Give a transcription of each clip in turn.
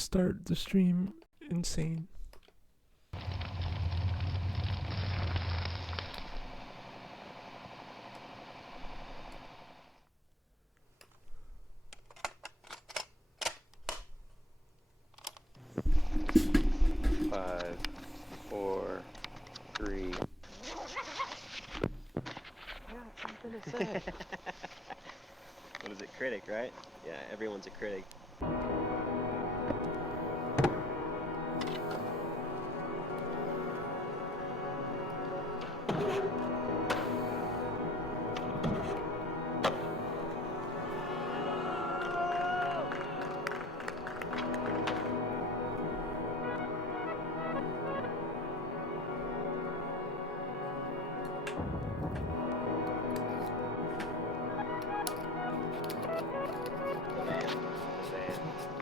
start the stream insane. Five, four, three. What is it, critic, right? Yeah, everyone's a critic.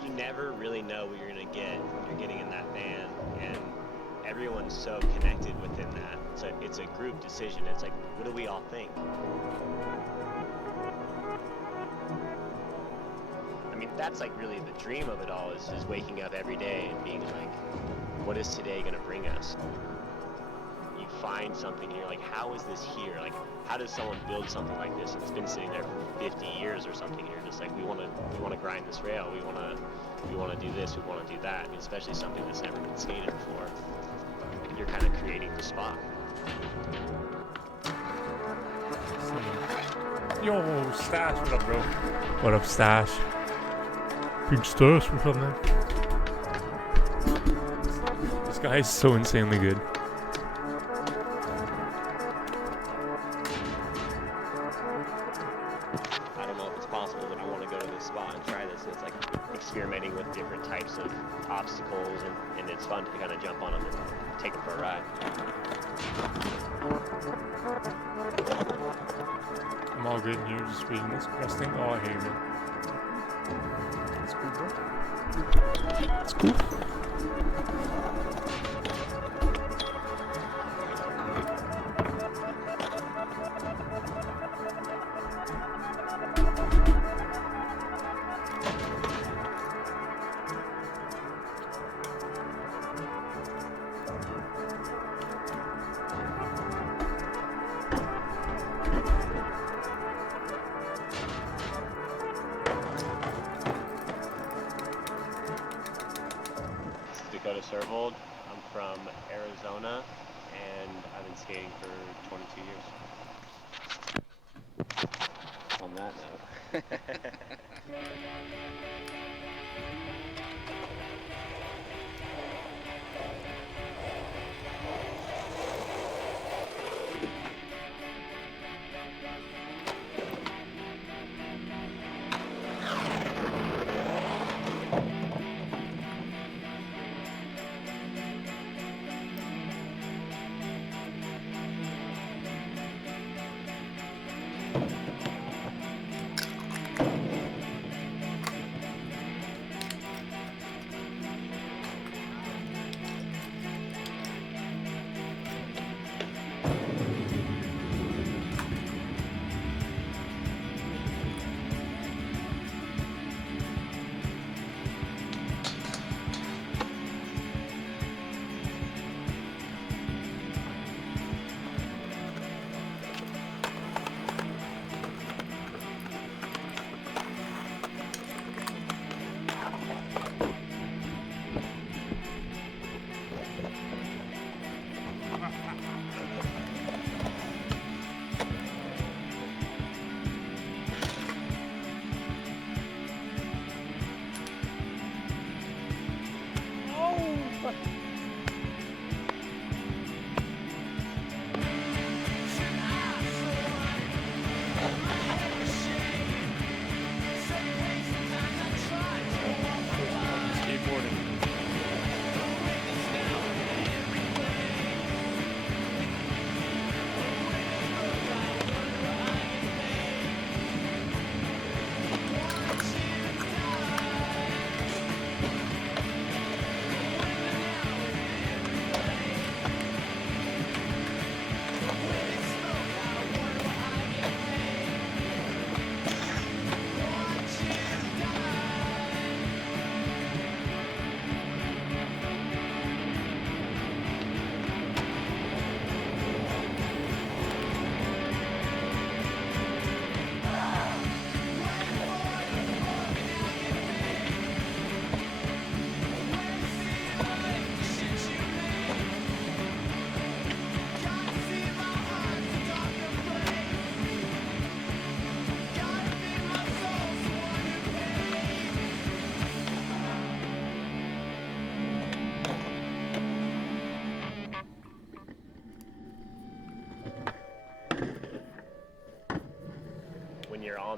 You never really know what you're gonna get when you're getting in that van, and everyone's so connected within that. So it's a group decision. It's like, what do we all think? I mean, that's like really the dream of it all, is waking up every day and being like, what is today gonna bring us? You find something and you're like, how is this here? Like, how does someone build something like this? It's been sitting there for 50 years or something, and you're just like, we want to grind this rail. We want to do this. We want to do that. I mean, especially something that's never been skated before. You're kind of creating the spot. Yo, Stash, what up, bro? What up, Stash? Big Stash, what's up, man? This guy is so insanely good. I don't know if it's possible, but I want to go to this spot and try this. It's like experimenting with different types of obstacles, and it's fun to kind of jump on them and take them for a ride. I'm all good, and you're just reading this resting. Oh, I hate it. That's cool, bro. That's cool. Servold. I'm from Arizona, and I've been skating for 22 years. On that note.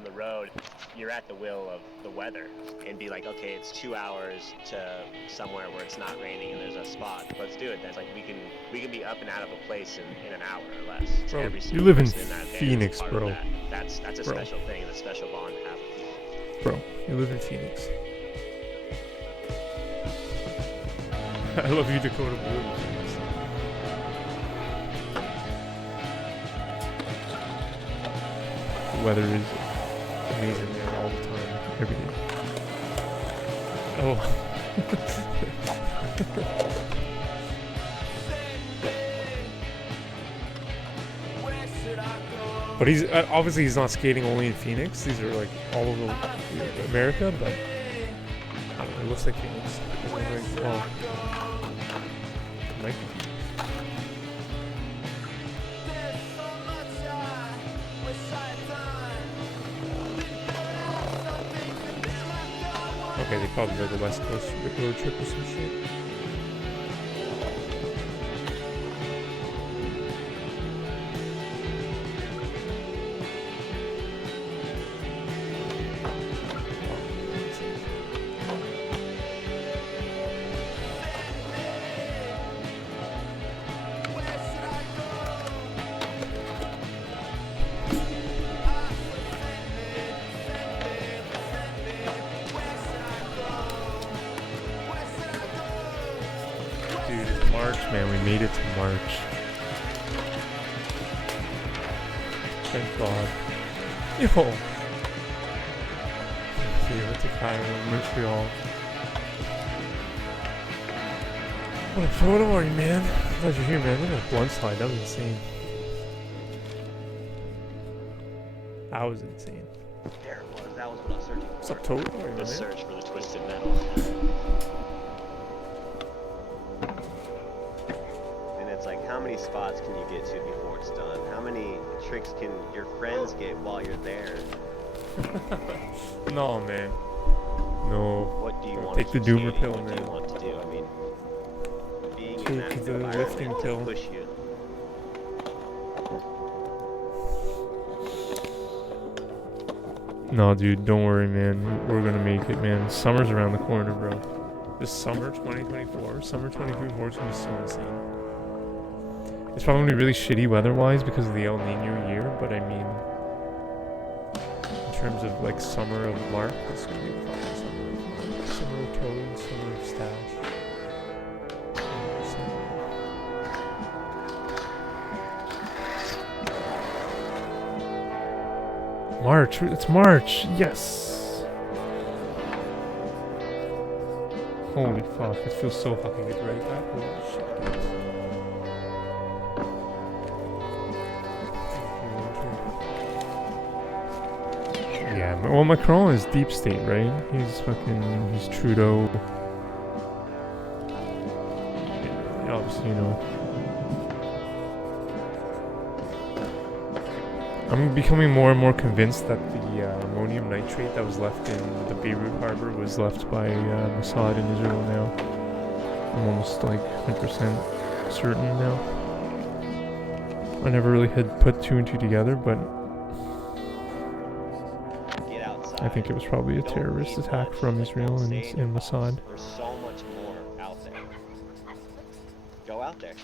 on the road, you're at the will of the weather, and be like, okay, it's 2 hours to somewhere where it's not raining and there's a spot. Let's do it. That's like we can be up and out of a place in an hour or less. Bro, Every you single live in person that band is Phoenix, part of bro. that. That's a Bro. special thing and a special bond to have with people. Bro, you live in Phoenix. I love you, Dakota Blue. The weather is amazing there all the time, every day. Oh. But he's obviously he's not skating only in Phoenix. These are like all over America, but I don't know. It looks like Phoenix. Oh, might be. Okay, they probably go the West Coast road trip or some shit. Dude, it's March, man. We made it to March. Thank God. Yo! See, we went to Cairo, Montreal. What a photo are you, man? I'm glad you're here, man. Look at that blunt slide. That was insane. That was insane. There it was. That was what I was searching for. What's up, Toad? How are you, The man? search for the twisted metal. And it's like, how many spots can you get to before it's done? How many tricks can your friends get while you're there? No, man. No. What do you want Take to the keep doomer skating? pill, What do you man. want to do? I mean, being in Take that the environment lifting to pill. push you. No, dude, don't worry, man. We're gonna make it, man. Summer's around the corner, bro. This summer, 2024, summer 2024 is gonna be so insane. It's probably gonna be really shitty weather-wise because of the El Nino year, but I mean, in terms of like summer of Mark, it's gonna be the fucking summer of Mark. Summer of Toad, summer of Stash. 100%. March, it's March, yes! Holy fuck, it feels so fucking good right back. Holy shit, guys. Yeah, well, Macron is deep state, right? He's Trudeau. Yeah, obviously, you know. I'm becoming more and more convinced that the ammonium nitrate that was left in the Beirut harbor was left by Mossad in Israel now. I'm almost like 100% certain now. I never really had put two and two together, but I think it was probably a terrorist attack from Israel and Mossad. There's so much more out there. Go out there.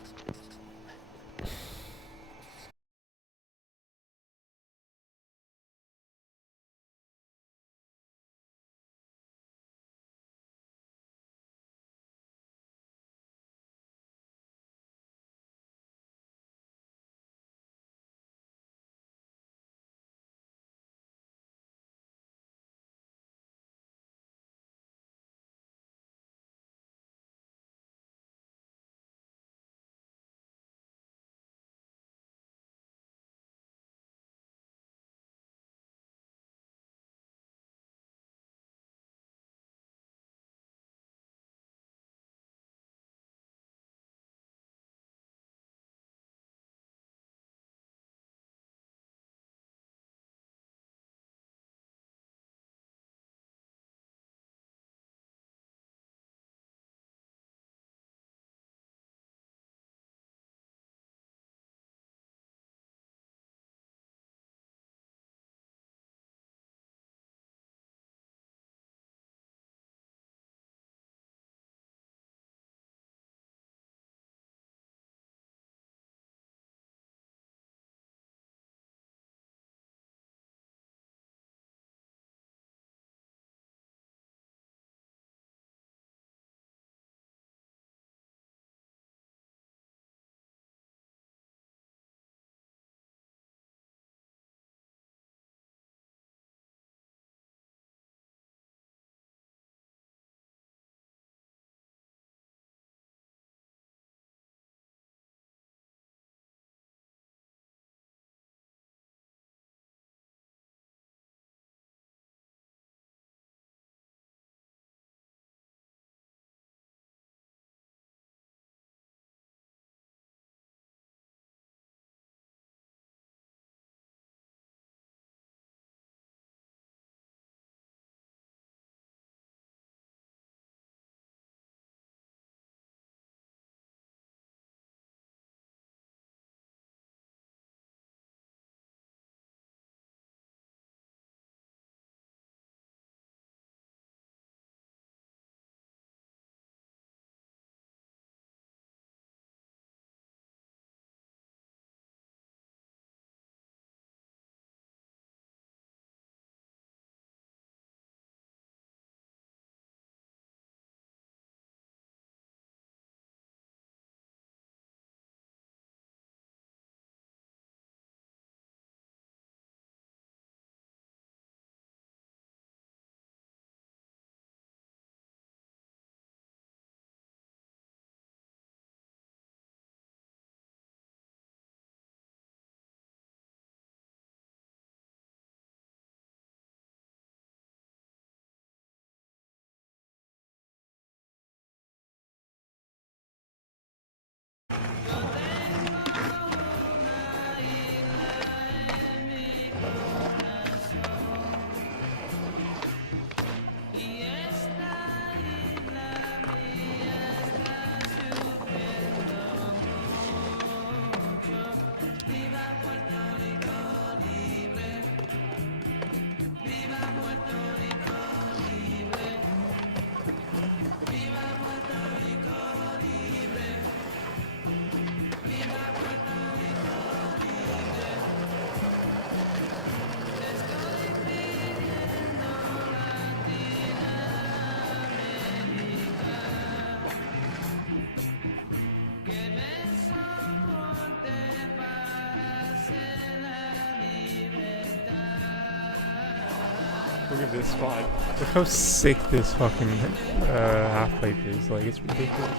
Look at this spot. Look how sick this fucking half pipe is. Like, it's ridiculous.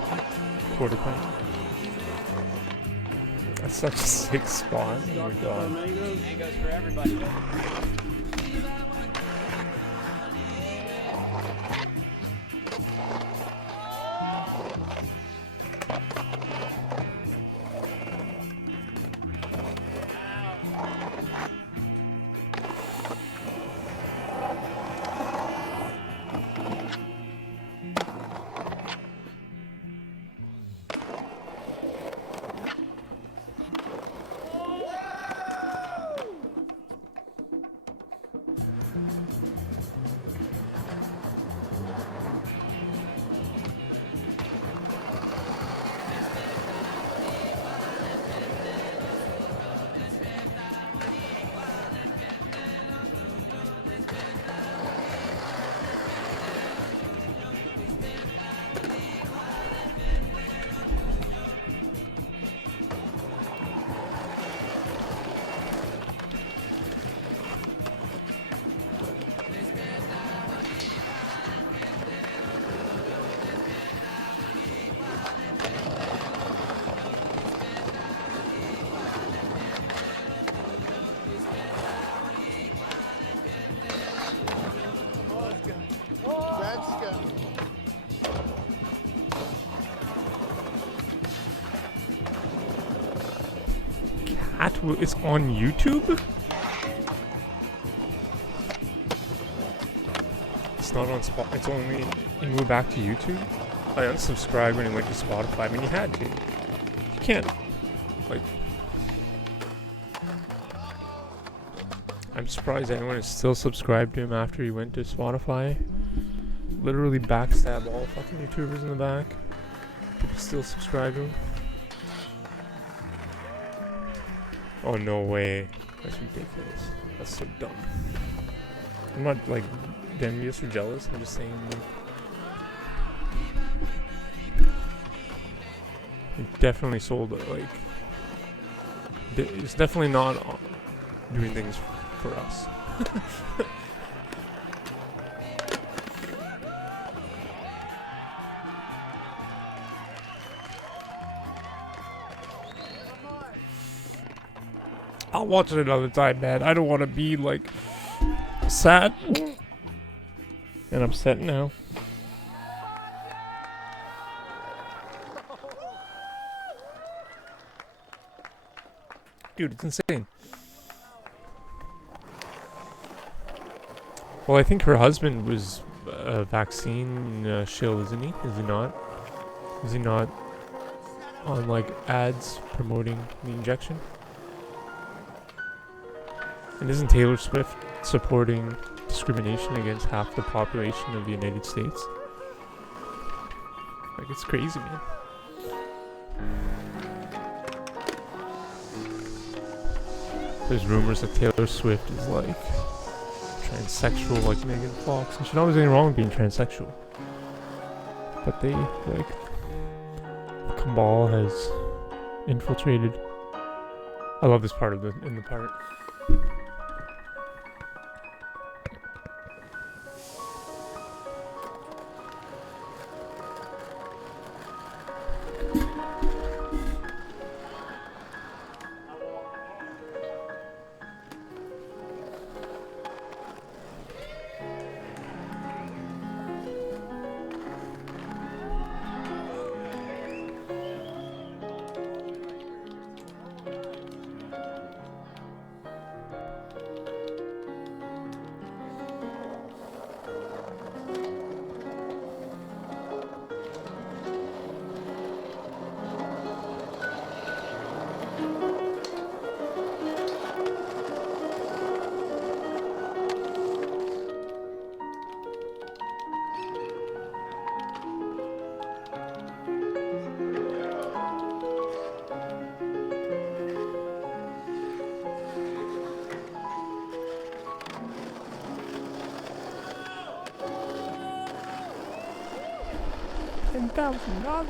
Quarter pipe. That's such a sick spot. Oh my god. Mangoes for everybody. It's on YouTube? It's not on Spotify. It's only... You move back to YouTube? I unsubscribed when it went to Spotify. I mean, you had to. You can't... Like... I'm surprised anyone is still subscribed to him after he went to Spotify. Literally backstab all fucking YouTubers in the back. People still subscribe to him. Oh, no way. That's ridiculous. That's so dumb. I'm not, like, envious or jealous. I'm just saying, like, it definitely sold it, like, it's definitely not doing things for us. I'll watch it another time, man. I don't want to be, like, sad and upset now. Dude, it's insane. Well, I think her husband was a vaccine shill, isn't he? Is he not? Is he not on, like, ads promoting the injection? And isn't Taylor Swift supporting discrimination against half the population of the United States? Like, it's crazy, man. There's rumors that Taylor Swift is, like, transsexual like Megan Fox. And she's not doing anything wrong with being transsexual. But they, like, the cabal has infiltrated. I love this part of the part. $10,000.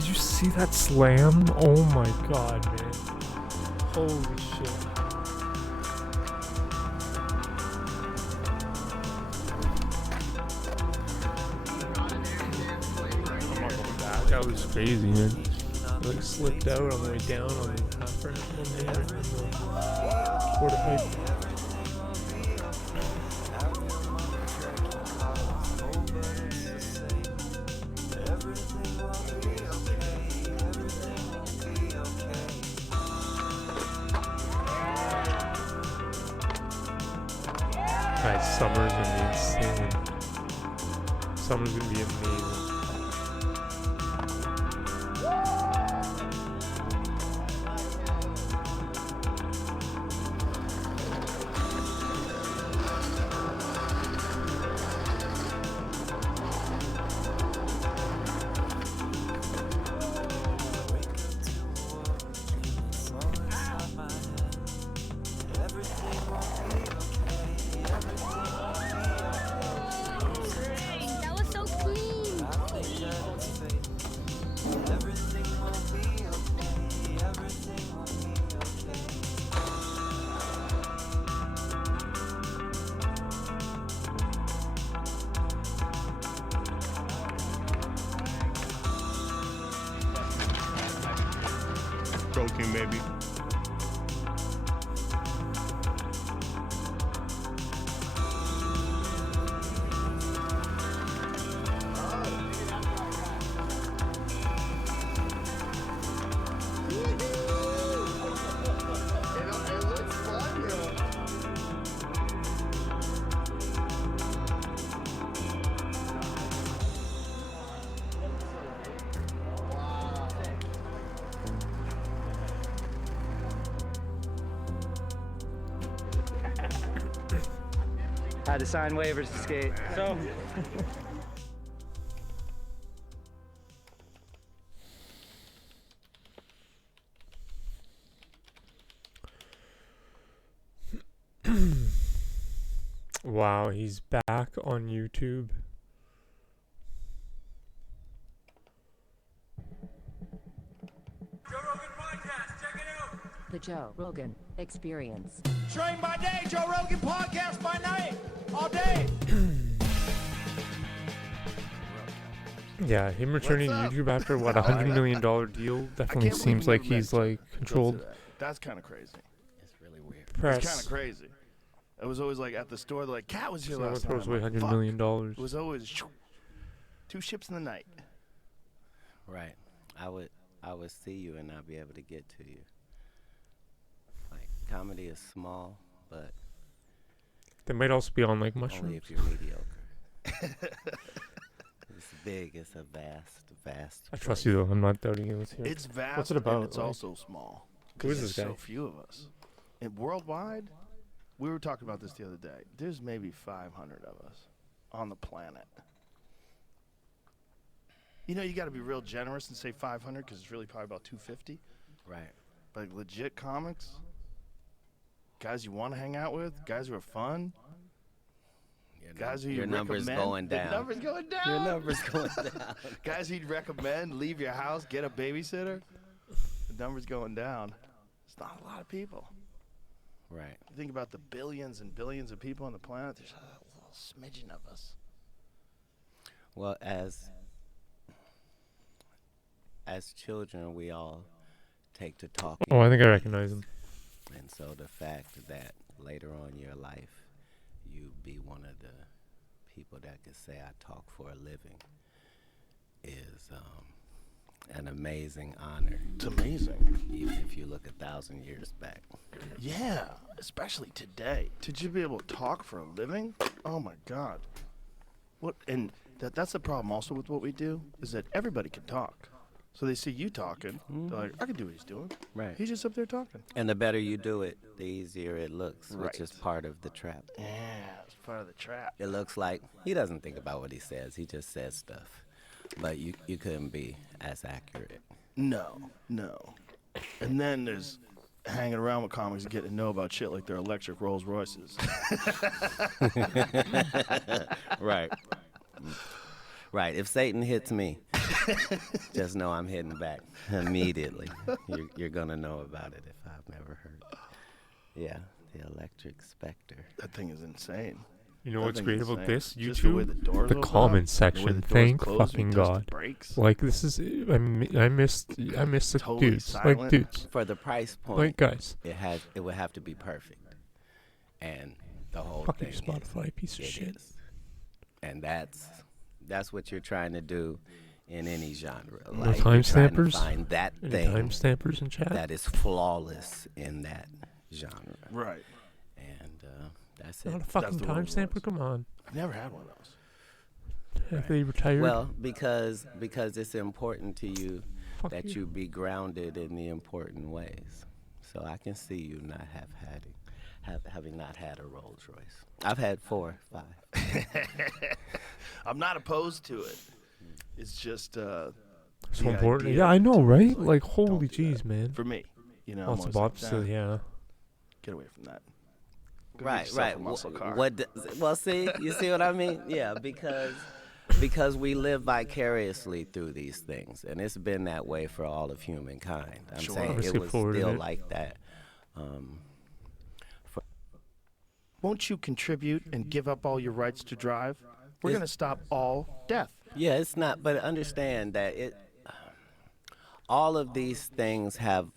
Did you see that slam? Oh my god, man. Holy shit. I'm not going back. That was crazy, man. I like slipped out on the way down on the half ramp one there in the quarter pipe. Guys, summer's gonna be insane. Summer's gonna be amazing. That was so clean. Protein, baby. Had to sign waivers to skate. So, Wow, he's back on YouTube. The Joe Rogan Experience. Train by day, Joe Rogan podcast by night, all day. Yeah, him returning to What's up? YouTube after what, $100 million deal definitely seems like he's like controlled That's kind of crazy. It's really weird. It's press. kind of crazy. It was always like at the store, they're like, Cat was here Someone last throws night. away I'm like, $100 million. It was always two ships in the night. Right. I would see you and not be able to get to you. Like comedy is small, but They might also be on like only mushrooms. if you're mediocre. It's big. It's a vast. I trust you though. I'm not doubting you. Let's hear it. It's vast. What's it about, And it's like? also small. Who is 'Cause this there's guy? So few of us. And worldwide, we were talking about this the other day. There's maybe 500 of us on the planet. You know, you got to be real generous and say 500 because it's really probably about 250. Right. But like legit comics, guys you want to hang out with, guys who are fun, guys who your you number's recommend. going The down. number's going down. Your number's going down. Guys who'd recommend, leave your house, get a babysitter. The number's going down. It's not a lot of people. Right. You think about the billions and billions of people on the planet, there's a little smidgen of us. Well, as children, we all take to talking. Oh, I think I recognize him. And so the fact that later on in your life, you be one of the people that could say, I talk for a living, is an amazing honor, It's amazing. even if you look 1,000 years back. Yeah, especially today. To just be able to talk for a living? Oh my God. What? And that's the problem also with what we do, is that everybody can talk. So they see you talking, they're like, I can do what he's doing. Right. He's just up there talking. And the better you do it, the easier it looks, which is Right. part of the trap. Yeah, it's part of the trap. It looks like he doesn't think about what he says. He just says stuff. But you couldn't be as accurate. No. And then there's hanging around with comics and getting to know about shit like their electric Rolls Royces. Right. Right. If Satan hits me, just know I'm hitting back immediately. You're gonna know about it if I've never heard. Yeah, the Electric Spectre. That thing is insane. You know That what's thing's great about insane. this? Just the way YouTube? the doors The open up, comments the way section. the doors Thank close when fucking you touch the God. brakes. Like, this is... I missed the Totally dudes. silent. Like, dudes. For the price point, Like, guys. it would have to be perfect, and the whole Fuck you, thing Spotify, piece of it shit. is. And that's what you're trying to do in any genre. No Like, time you're trying to stampers? find that Any thing time stampers in chat? that is flawless in that genre. Right. And that's Not it. a fucking the time word stamper? was. Come on. I've never had one of those. Have they retired? Well, because it's important to you Fuck that you. you be grounded in the important ways. So I can see you not having not had a Rolls Royce. I've had 4, 5. I'm not opposed to it. It's just so the important. idea Yeah, I know, to, right? like, Like, holy don't do that. jeez, man. for me. You know, Lots I'm of always bobs, like, yeah. get away from that. Go get Right, yourself right. a muscle car. Well, see, you see what I mean? Yeah, because we live vicariously through these things, and it's been that way for all of humankind. I'm Sure. saying Obviously it was forwarded still it. like that. Won't you contribute and give up all your rights to drive? We're It's- going to stop all death. Yeah, it's not, but understand that all of these things have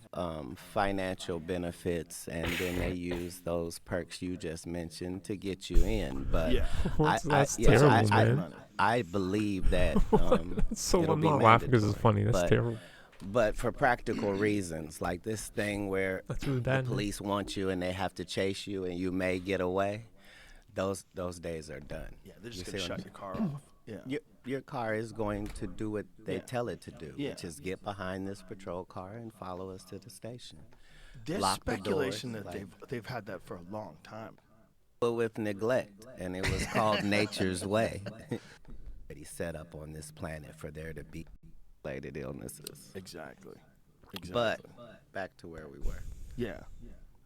financial benefits, and then they use those perks you just mentioned to get you in. But Yeah. That's terrible, man. I believe that So it'll I'm be not laughing because it's mandatory, funny. That's but- terrible. But for practical reasons, like this thing where That's really the bad, man. police want you and they have to chase you and you may get away, those days are done. Yeah, they're You just see going to what shut I'm your car off. Yeah. your car is going to do what they Yeah. tell it to do, Yeah. which is get behind this patrol car and follow us to the station. There's Lock the speculation doors, that like- they've had that for a long time. But with neglect, and it was called nature's way. That he set up on this planet for there to be related illnesses. Exactly. But back to where we were. yeah.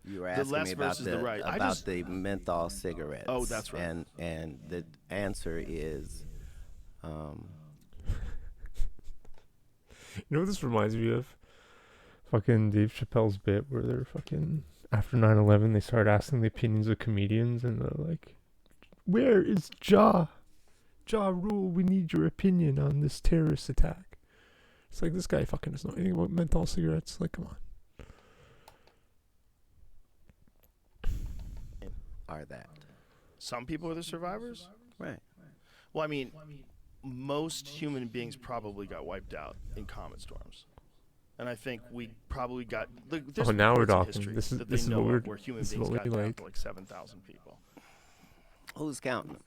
You were The asking left me about versus the right. I about just- the menthol cigarettes. Oh, that's right. And the answer is, You know what this reminds me of? Fucking Dave Chappelle's bit where they're fucking... After 9/11, they started asking the opinions of comedians, and they're like, "Where is Ja? Ja Rule, we need your opinion on this terrorist attack." It's like, this guy fucking doesn't know anything about menthol cigarettes. Like, come on. are that. Some people are the survivors. Right. Well, I mean, most human beings probably got wiped out in comet storms. And I think we probably got. Look, there's Oh, now we're reports in talking. history This is- that this they is know what we're- of where human this is beings what got we down like. to like 7,000 people. Who's counting?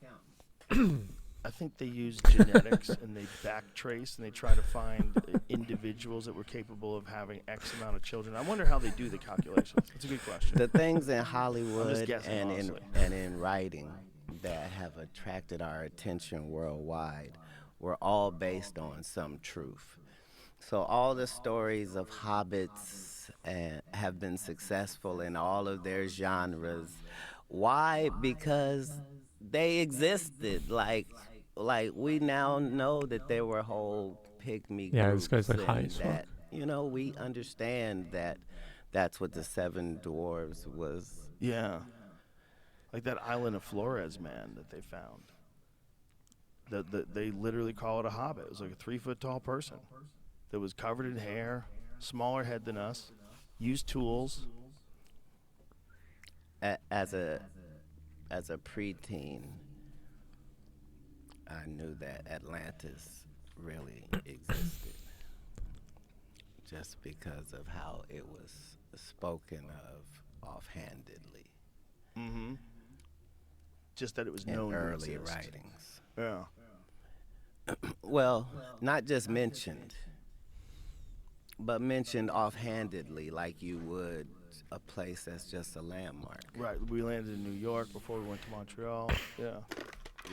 I think they use genetics and they backtrace and they try to find individuals that were capable of having X amount of children. I wonder how they do the calculations. It's a good question. The things in Hollywood guessing, and honestly. in writing that have attracted our attention worldwide were all based on some truth. So all the stories of hobbits have been successful in all of their genres. Why? Because they existed. Like we now know that there were whole pygmy Yeah, groups this guy's, like, high and as fuck. that, we understand that that's what the Seven Dwarves was. Yeah. Like that island of Flores, man, that they found. They literally call it a hobbit. It was like a 3-foot tall person that was covered in hair, smaller head than us, used tools. As a preteen, I knew that Atlantis really existed, just because of how it was spoken of offhandedly Mm-hmm. Just that it was in known to early exist. writings. Yeah. Well, not just mentioned, but mentioned offhandedly, like you would a place that's just a landmark. Right. We landed in New York before we went to Montreal. Yeah.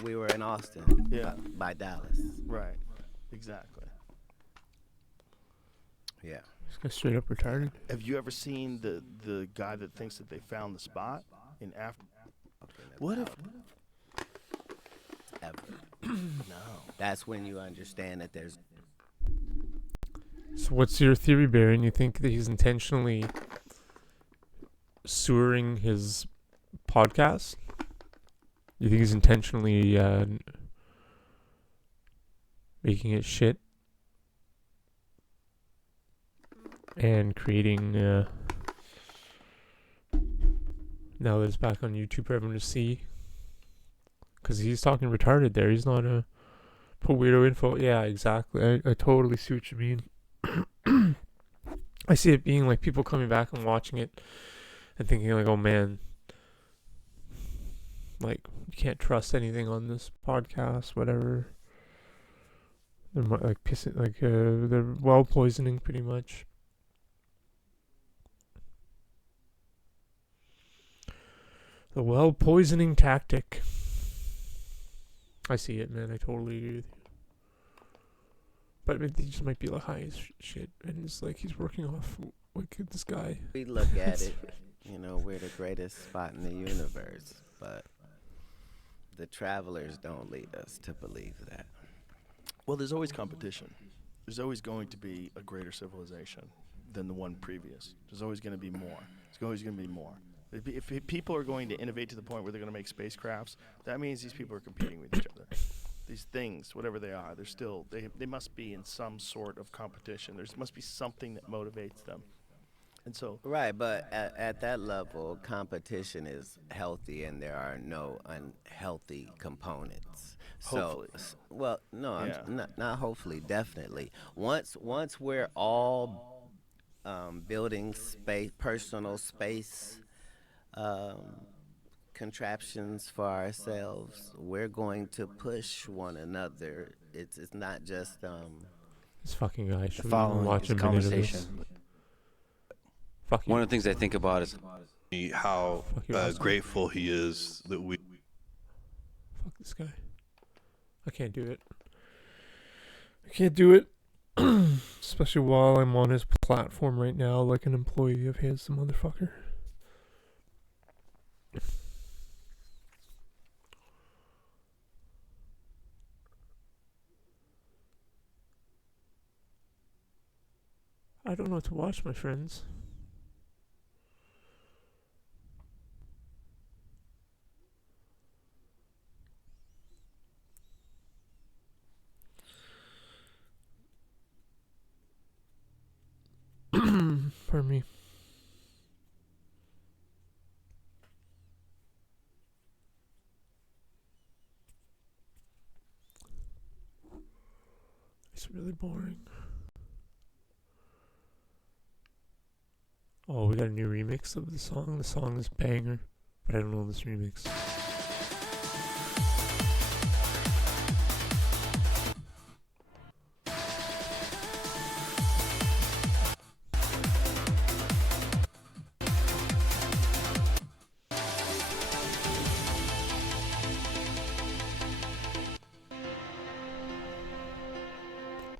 We were in Austin, Yeah. by Dallas. Right. Exactly. Yeah. This guy's straight up retarded. Have you ever seen the guy that thinks that they found the spot in Africa? What if? Ever. No. That's when you understand that there's So what's your theory, Baron? You think that he's intentionally sewering his podcast? You think he's intentionally making it shit and creating now that it's back on YouTube for everyone to see? Because he's talking retarded there. He's not a put weirdo info. Yeah, exactly. I totally see what you mean. I see it being like people coming back and watching it and thinking like, oh man, like you can't trust anything on this podcast, whatever. They're like pissing, like they're well poisoning pretty much. The well poisoning tactic. I see it, man. I totally agree with you. But he just might be like high as shit, and it's like he's working off like this guy. We look at it, we're the greatest spot in the universe, but the travelers don't lead us to believe that. Well, there's always competition. There's always going to be a greater civilization than the one previous. There's always going to be more. There's always going to be more. If people are going to innovate to the point where they're going to make spacecrafts, that means these people are competing with each other. These things, whatever they are, they must be in some sort of competition. There must be something that motivates them. And so right, but at that level, competition is healthy, and there are no unhealthy components. Hopefully. So, well, no, Yeah. not hopefully, definitely. Once we're all building space, personal space contraptions for ourselves, we're going to push one another. It's not just This fucking guy should Following watch this a minute of this. conversation. Fuck you. One of the things I think about is how Fuck you, Oscar. grateful he is that we. Fuck this guy. I can't do it. I can't do it. Especially while I'm on his platform right now, like an employee of his, the motherfucker. I don't know what to watch, my friends. Pardon me. It's really boring. Oh, we got a new remix of the song. The song is banger, but I don't know this remix.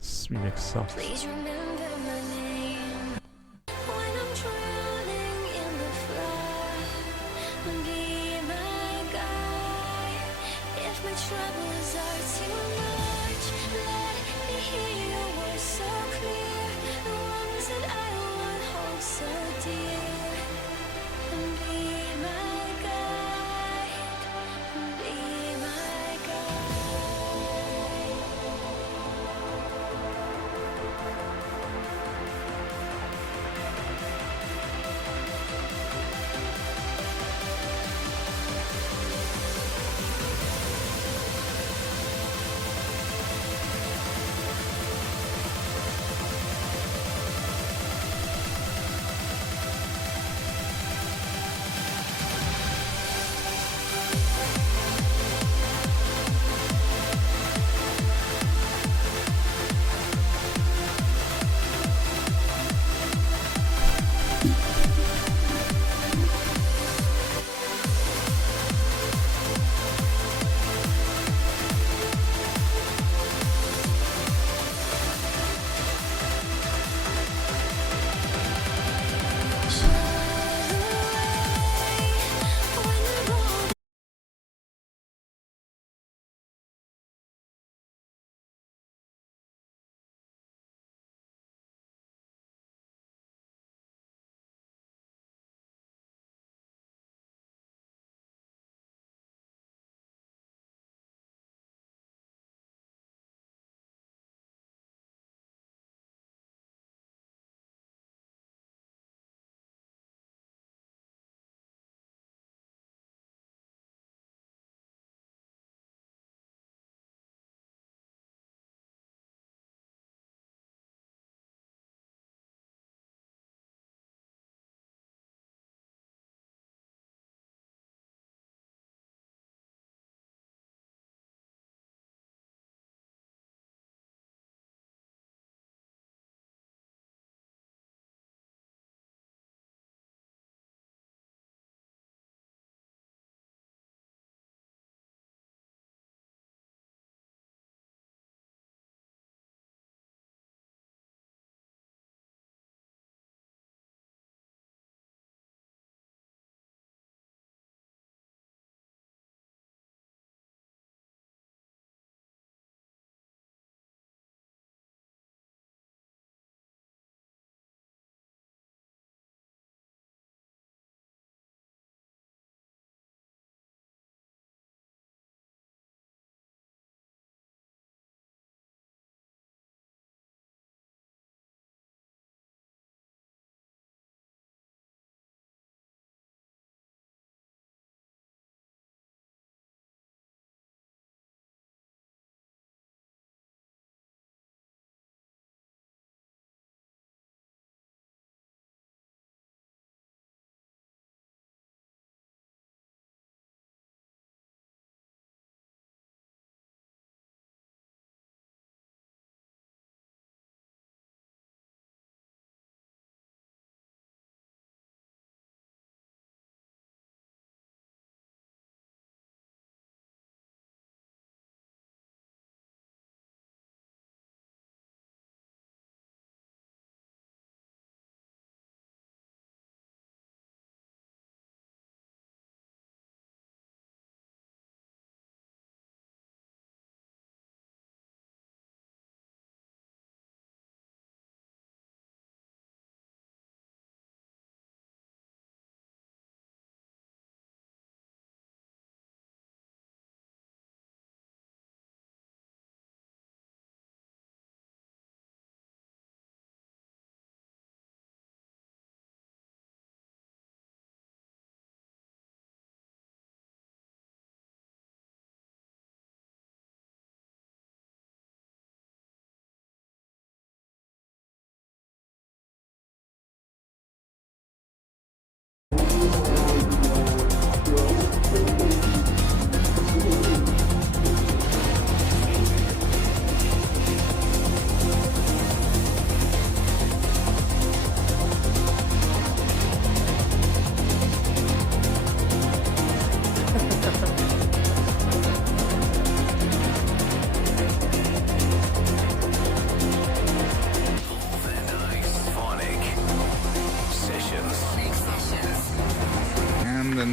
This remix sucks. Please remember my name when I'm drowning in the flood. Be my guide if my troubles are too much. Let me hear your voice so clear, the ones that I want hold so dear. Be my guide, be my guide.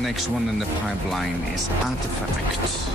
next one in the pipeline is Artifact.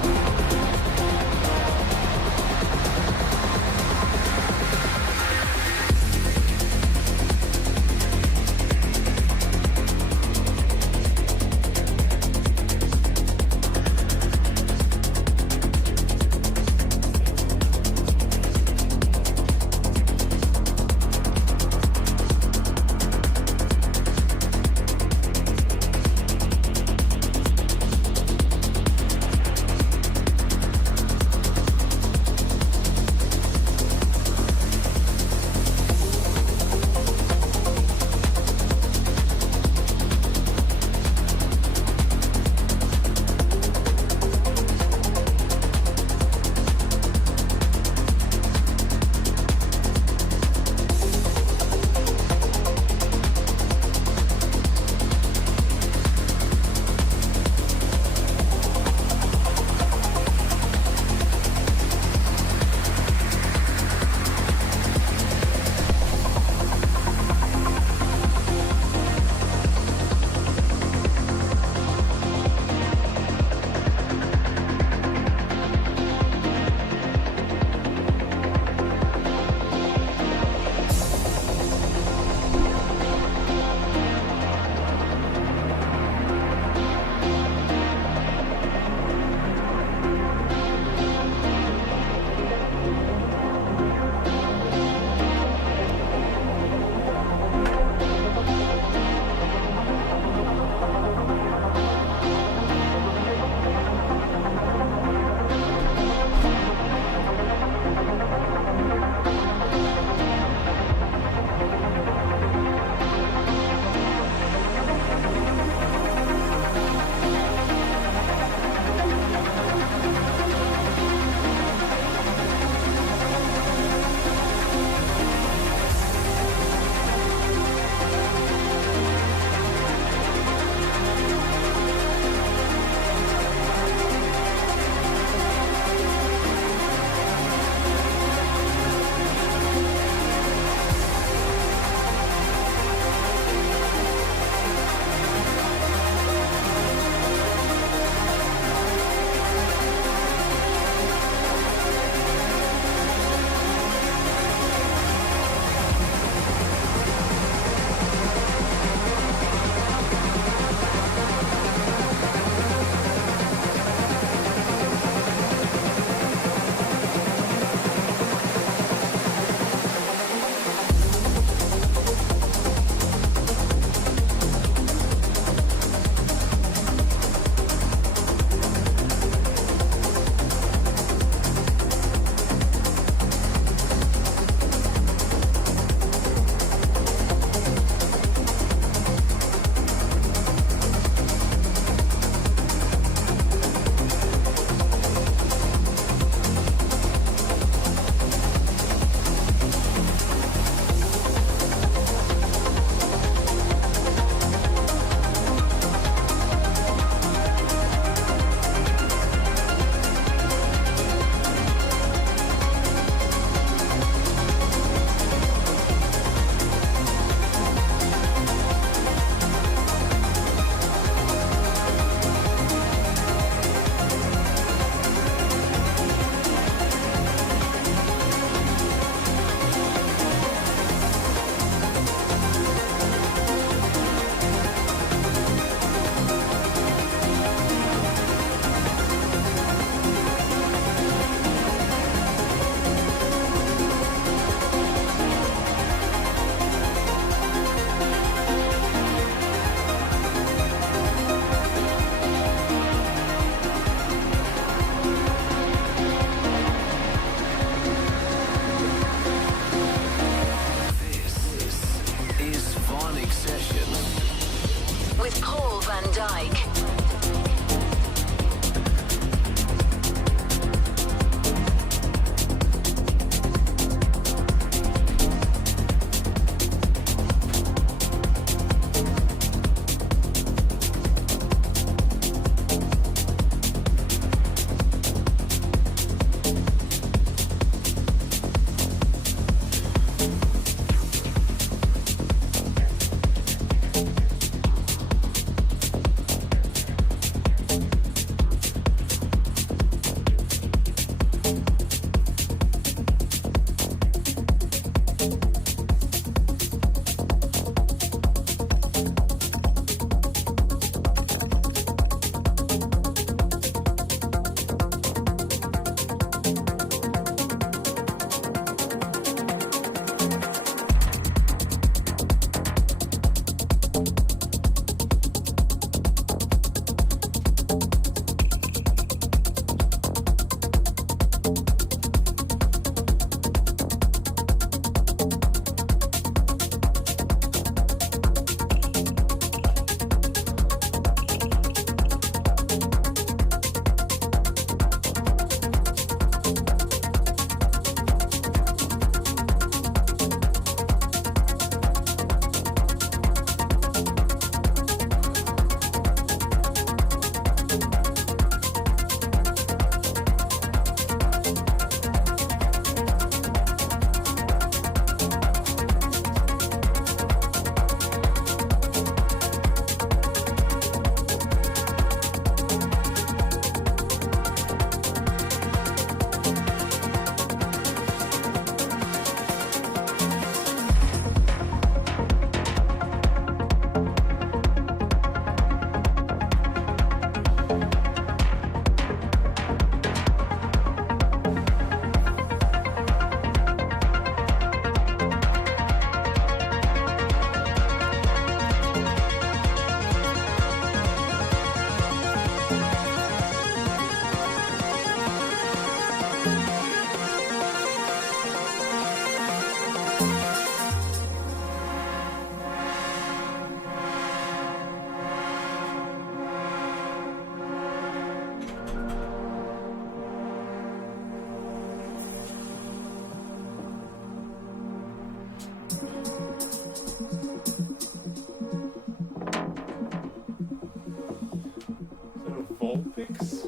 Vulpix?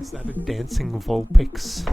Is that a dancing Vulpix?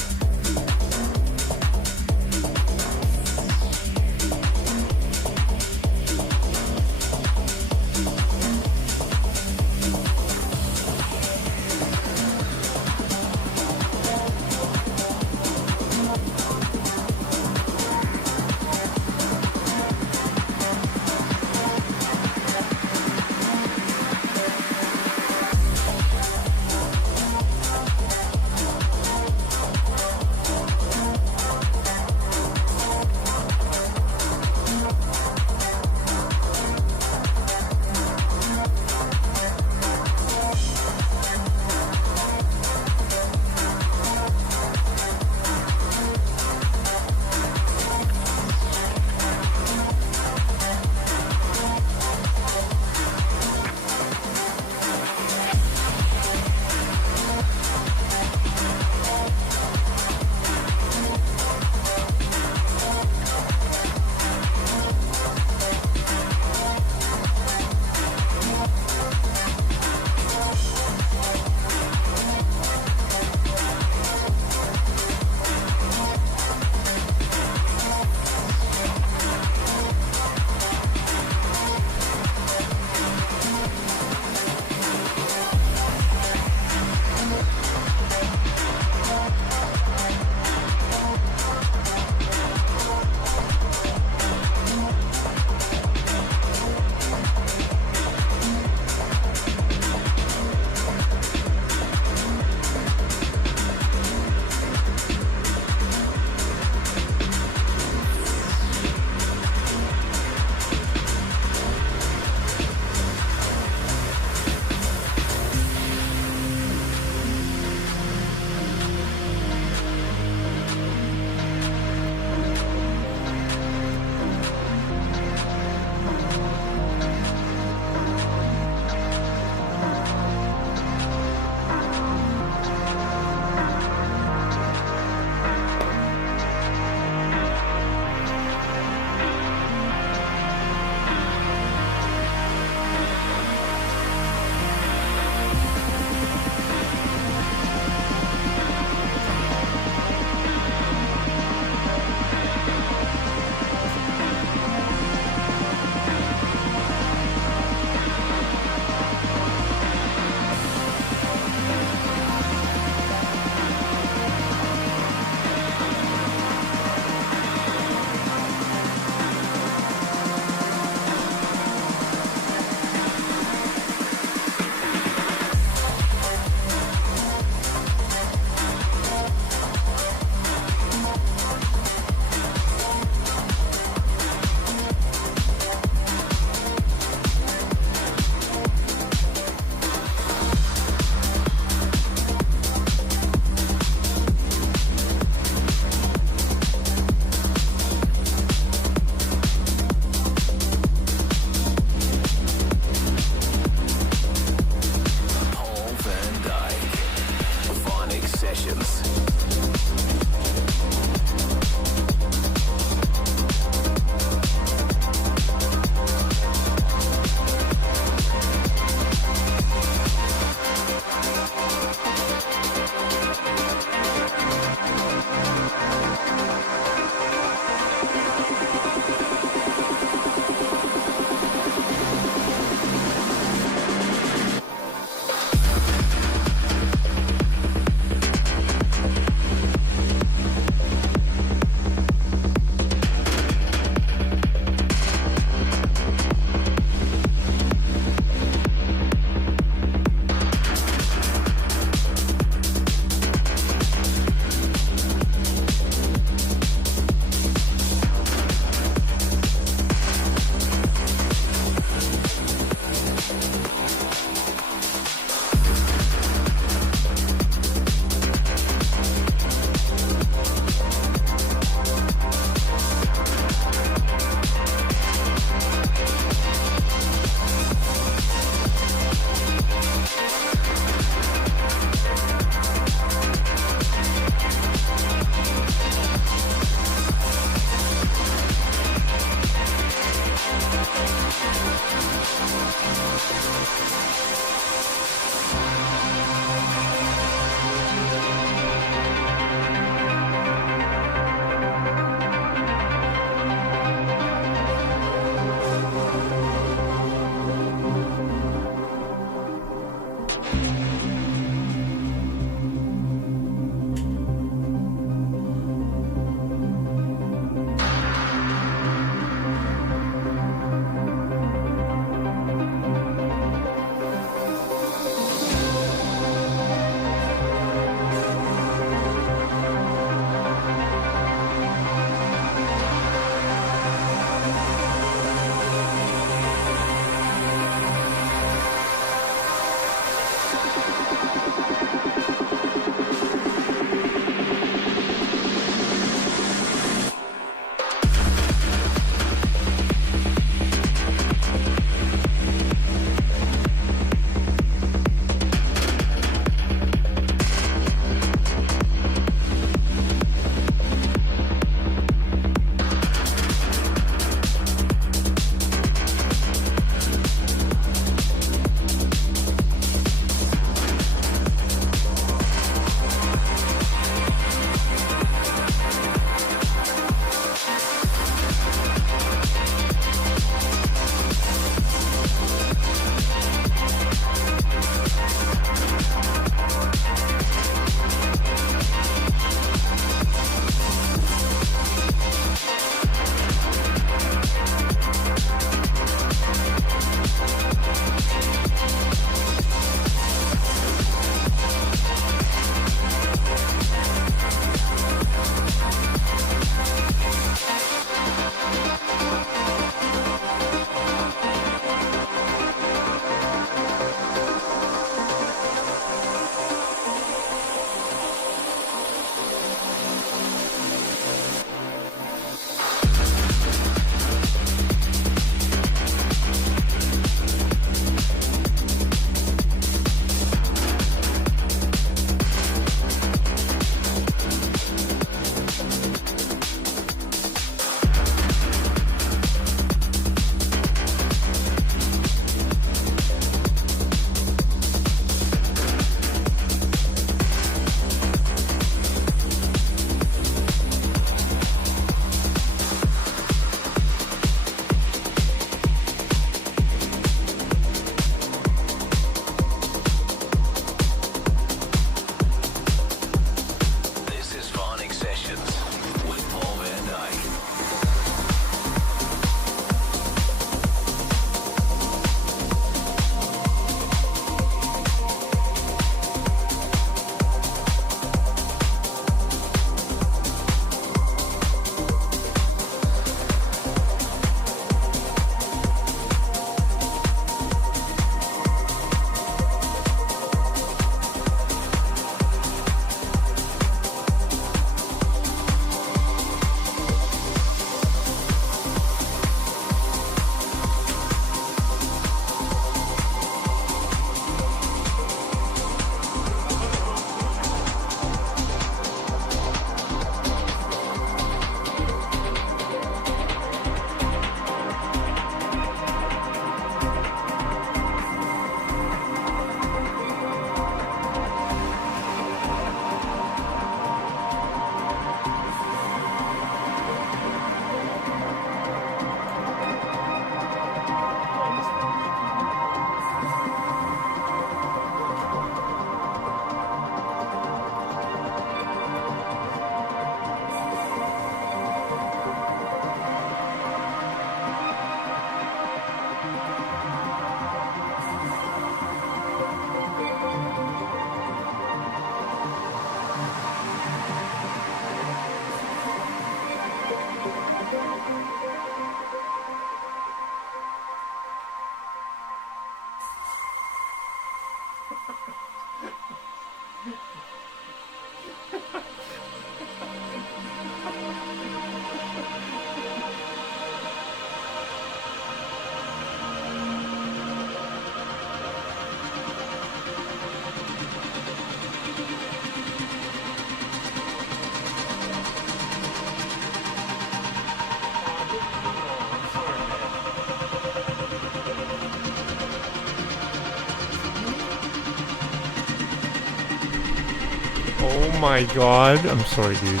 Oh my god. I'm sorry, dude.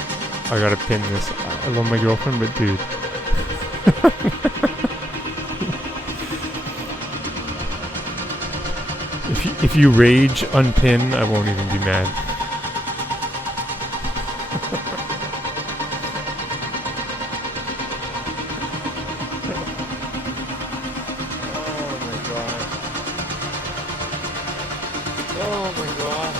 I gotta pin this. I love my girlfriend, but dude. If you rage unpin, I won't even be mad. Oh my god.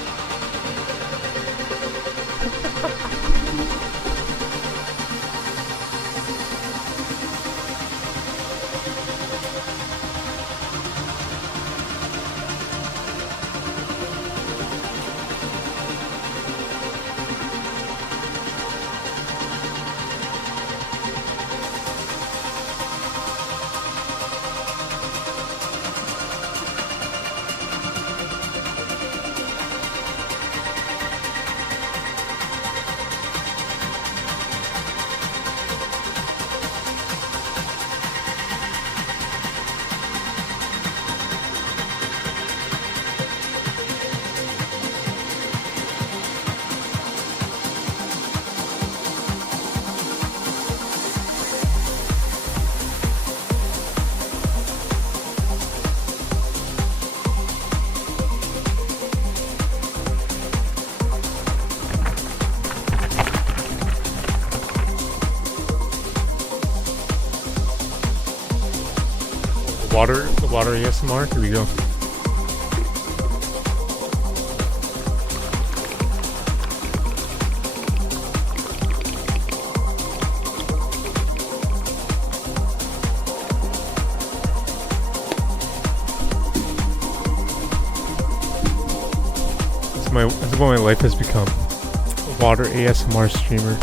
The water ASMR, here we go. That's what my life has become. A water ASMR streamer.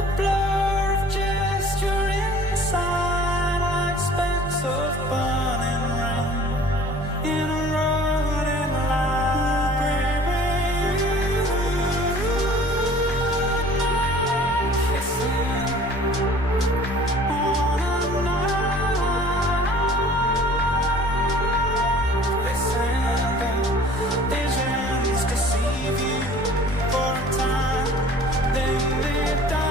the blur of just your inside, like specks of burning rain in a running light. Kissing on a night. Listen, visions deceive you for a time, then they die.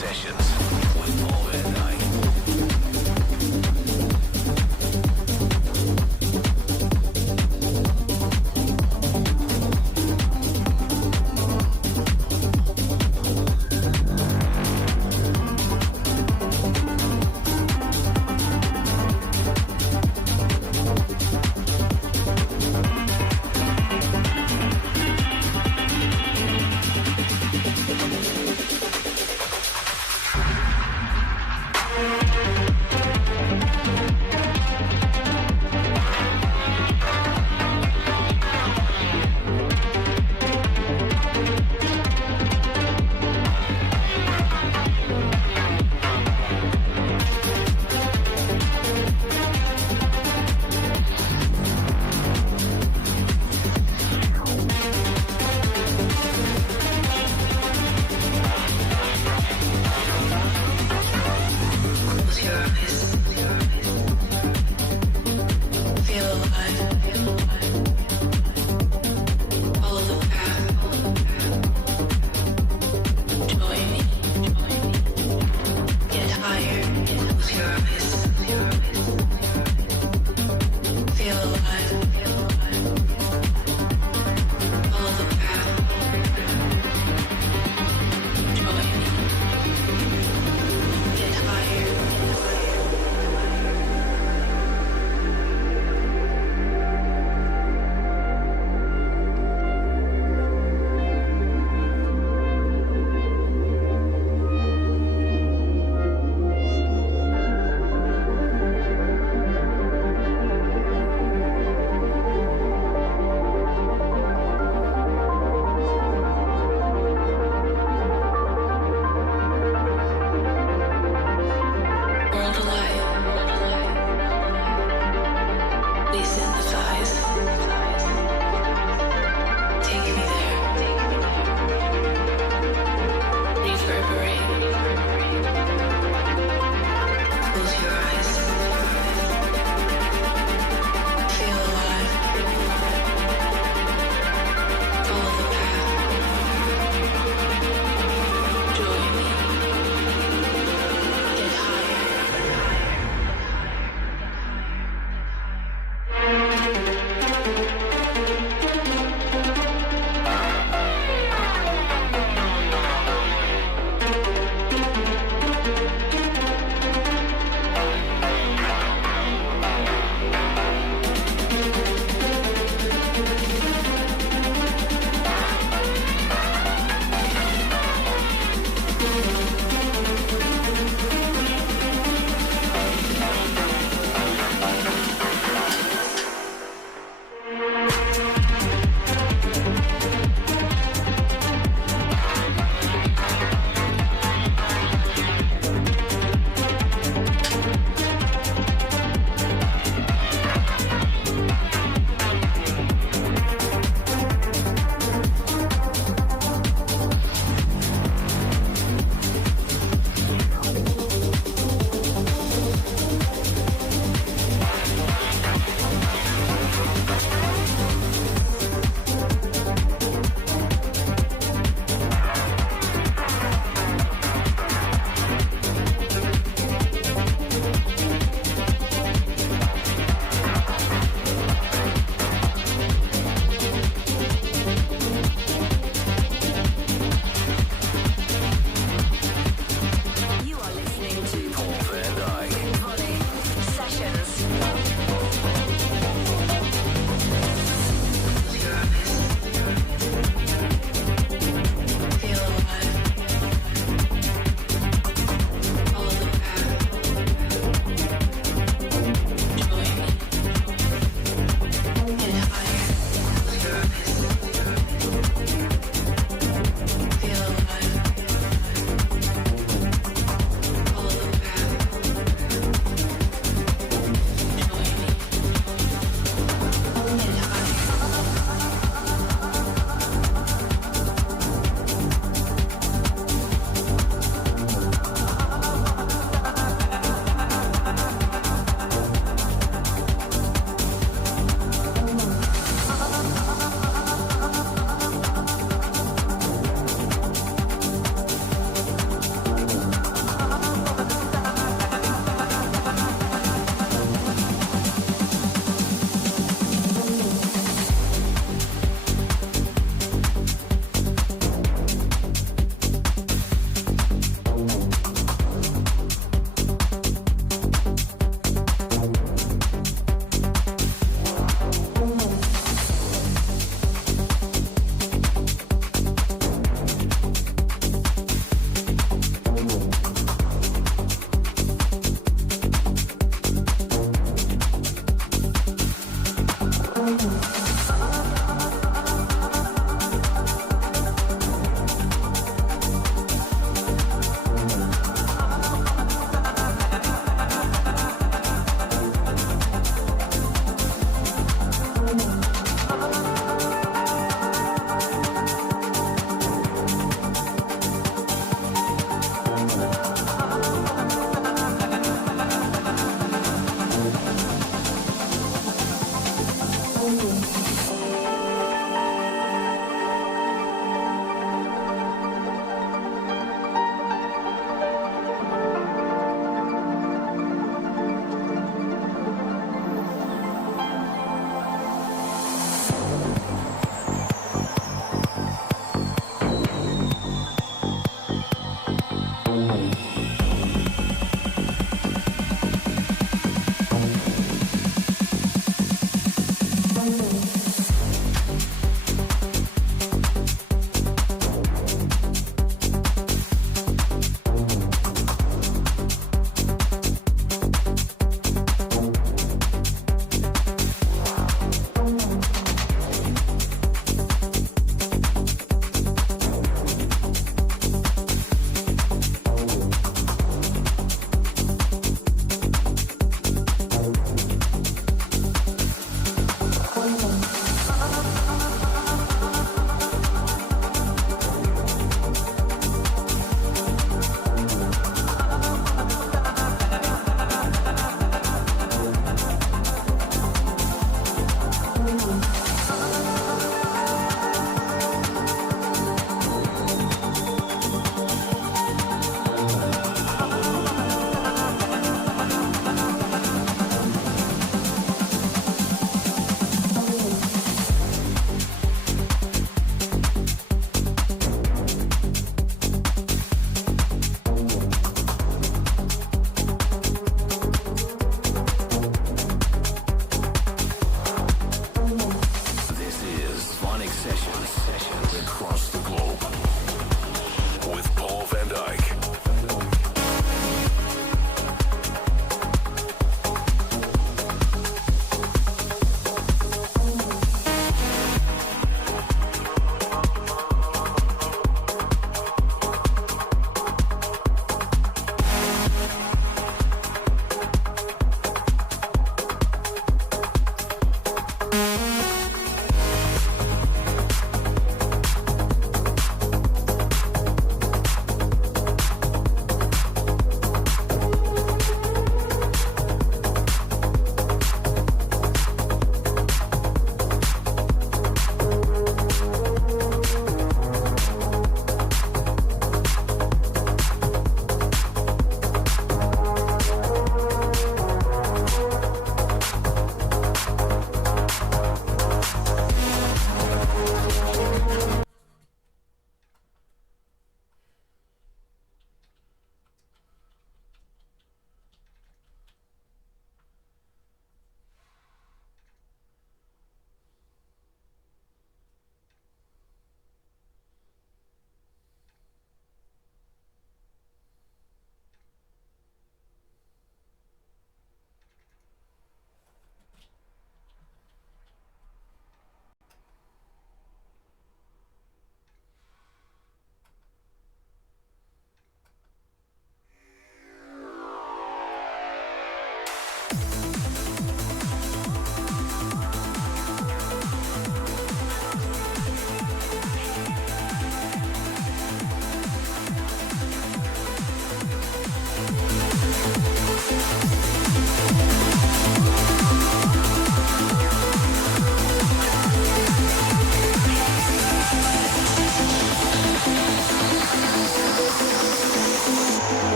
Sessions with Paul Van Dyke.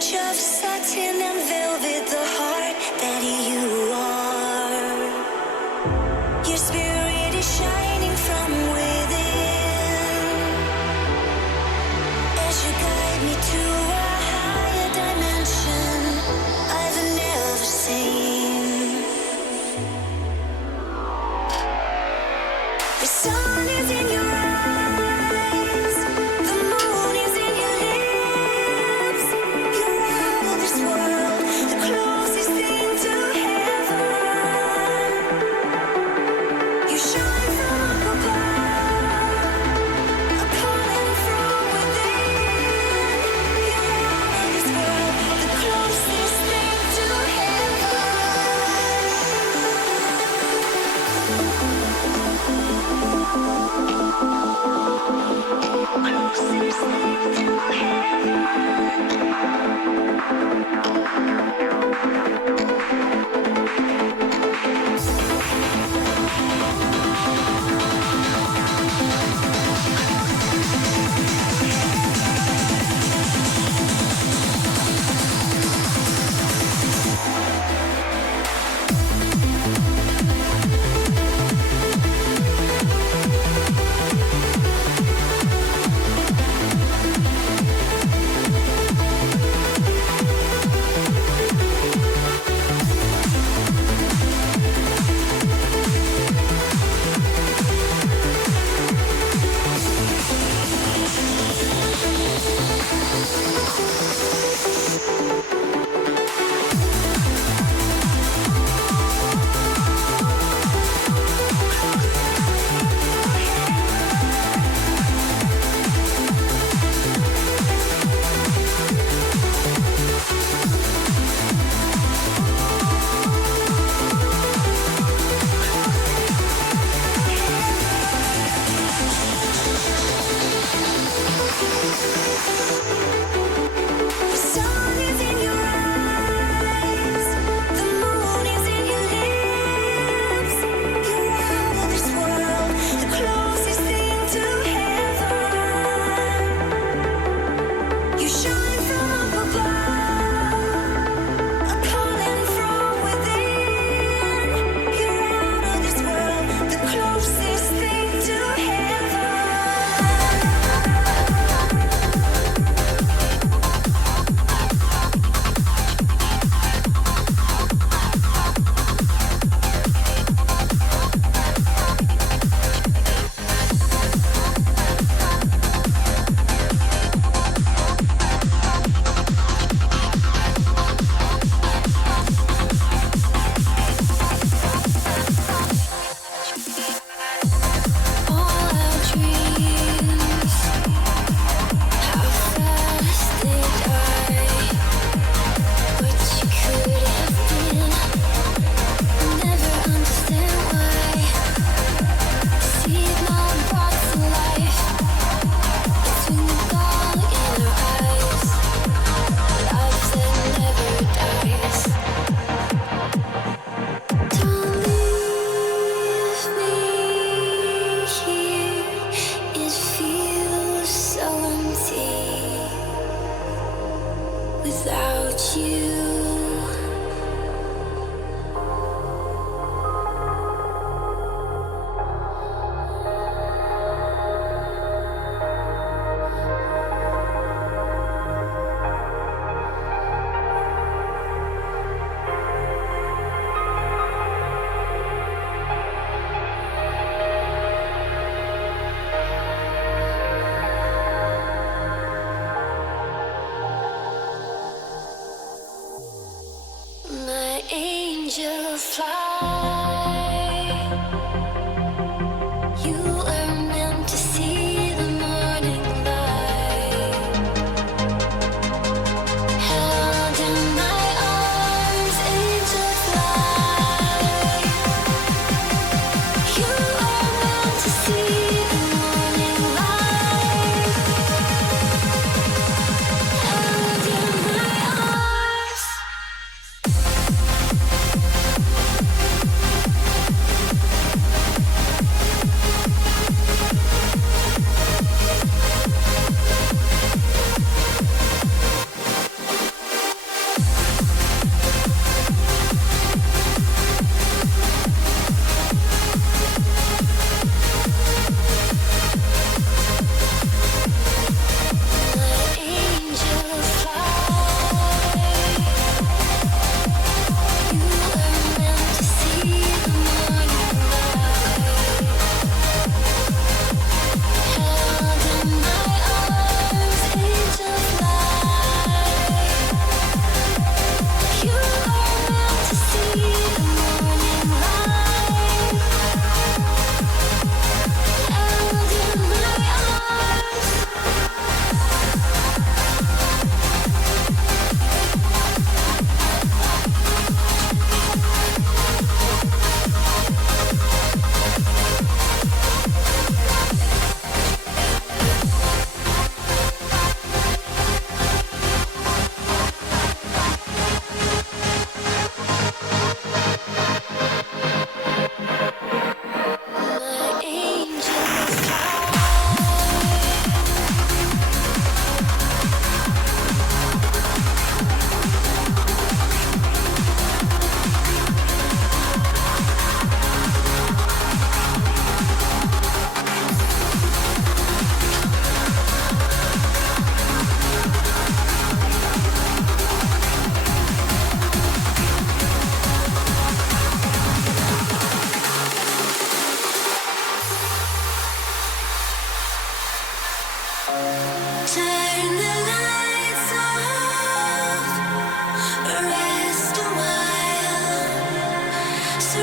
touch of satin and velvet, the heart that you are. Your spirit is shining from within as you guide me to a higher dimension I've never seen. The sun is in your eyes, the moon is in your lips. You're out of this world, the closest thing to heaven. You shine from up above, a calling from within. You're out of this world, the closest thing to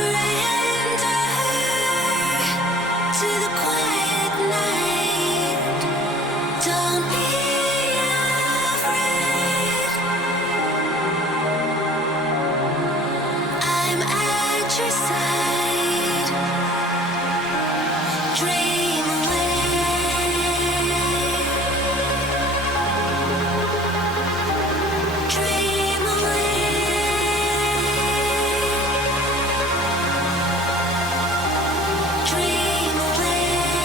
surrender to the quiet night. Don't be afraid. I'm at your side. Dream away. Dream away. Dream away.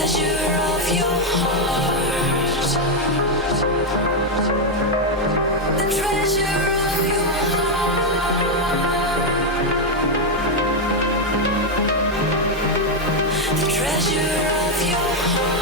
treasure of your heart. The treasure of your heart. The treasure of your heart.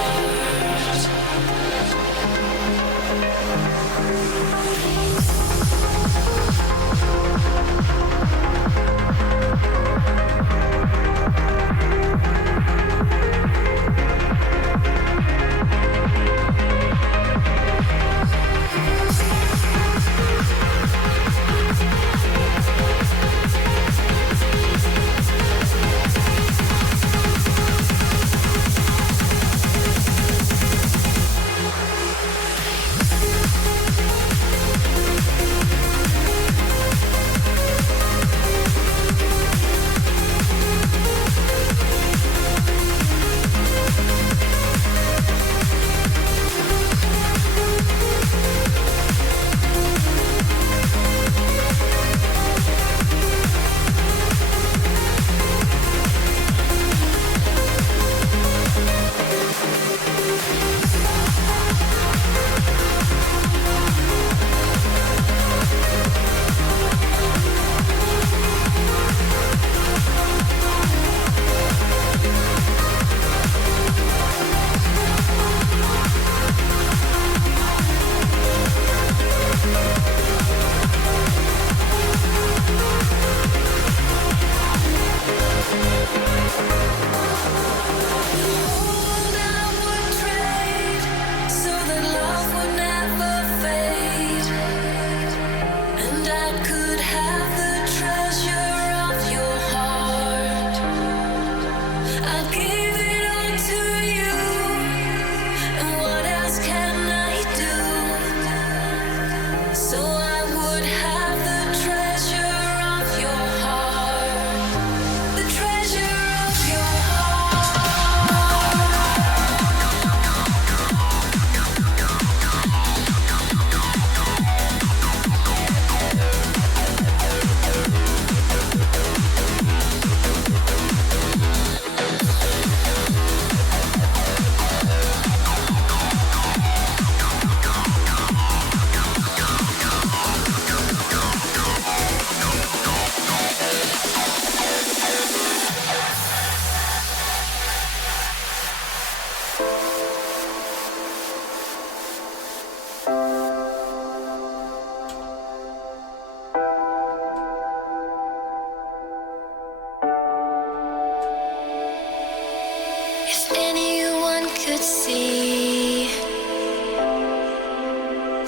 If anyone could see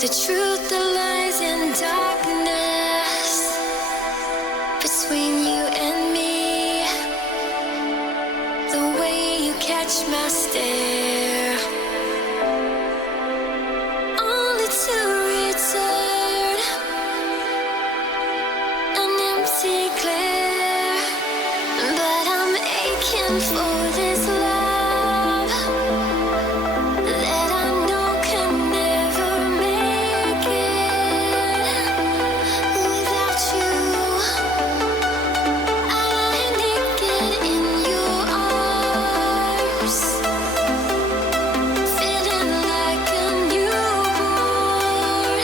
the truth that lies in darkness between you and me, the way you catch my stare, only to return an empty glare. But I'm aching for this love that I know can never make it without you. I lie naked in your arms, feeling like a newborn.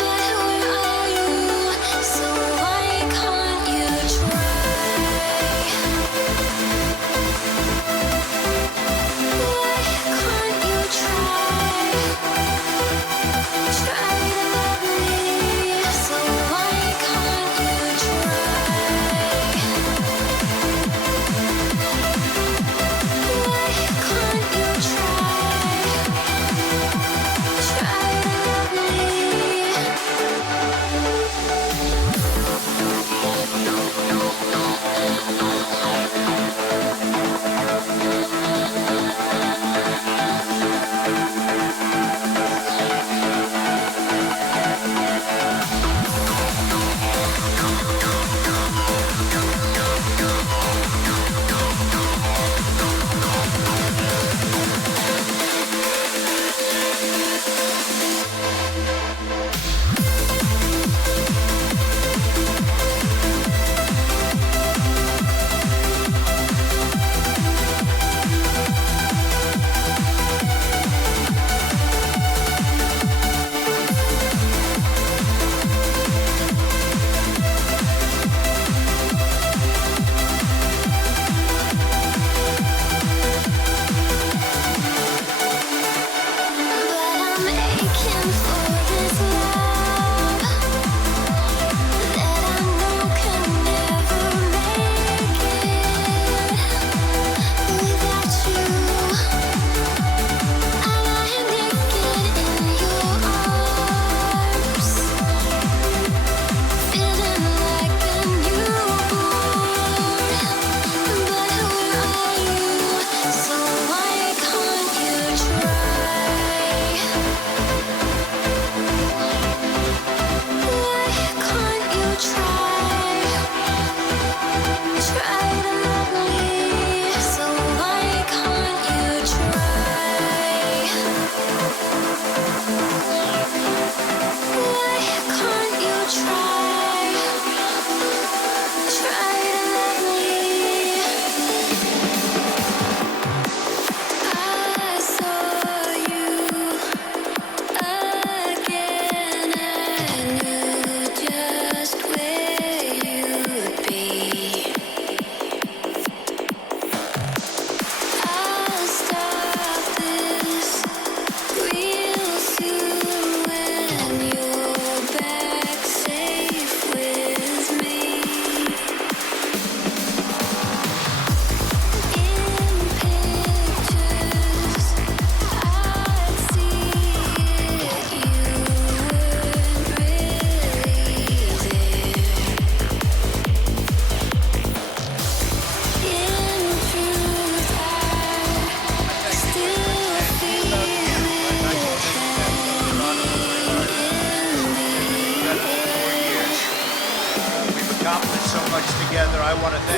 But where are you? So why can't you try?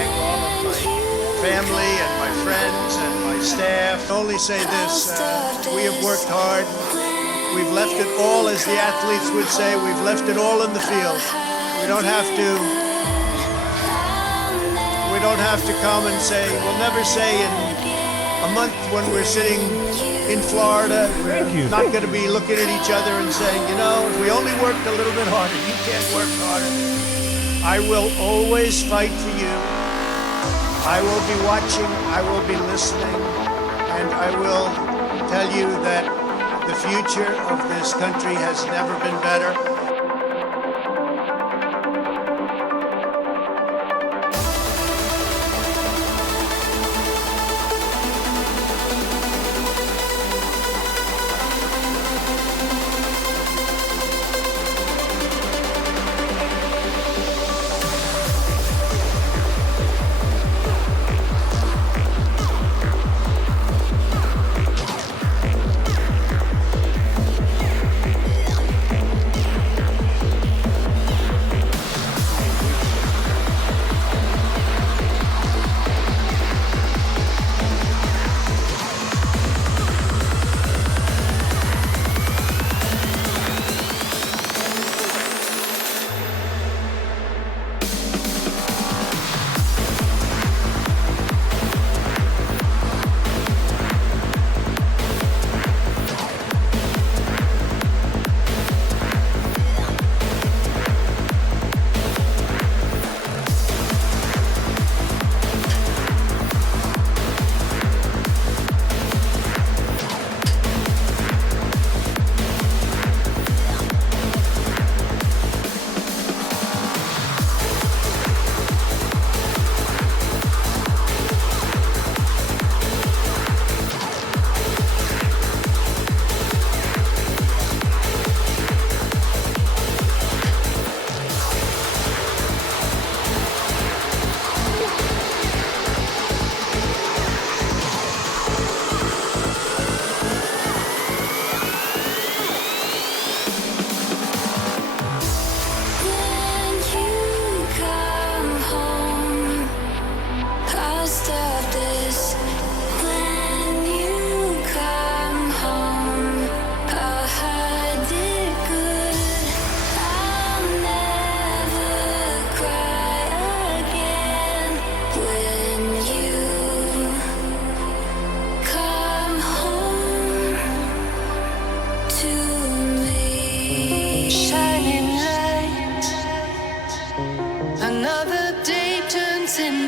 thank all of my family and my friends and my staff. I only say this, we have worked hard. We've left it all, as the athletes would say, we've left it all in the field. We don't have to come and say, we'll never say in a month when we're sitting in Florida, we're not going to be looking at each other and saying, you know, if we only worked a little bit harder, you can't work harder. I will always fight for you. I will be watching, I will be listening, and I will tell you that the future of this country has never been better.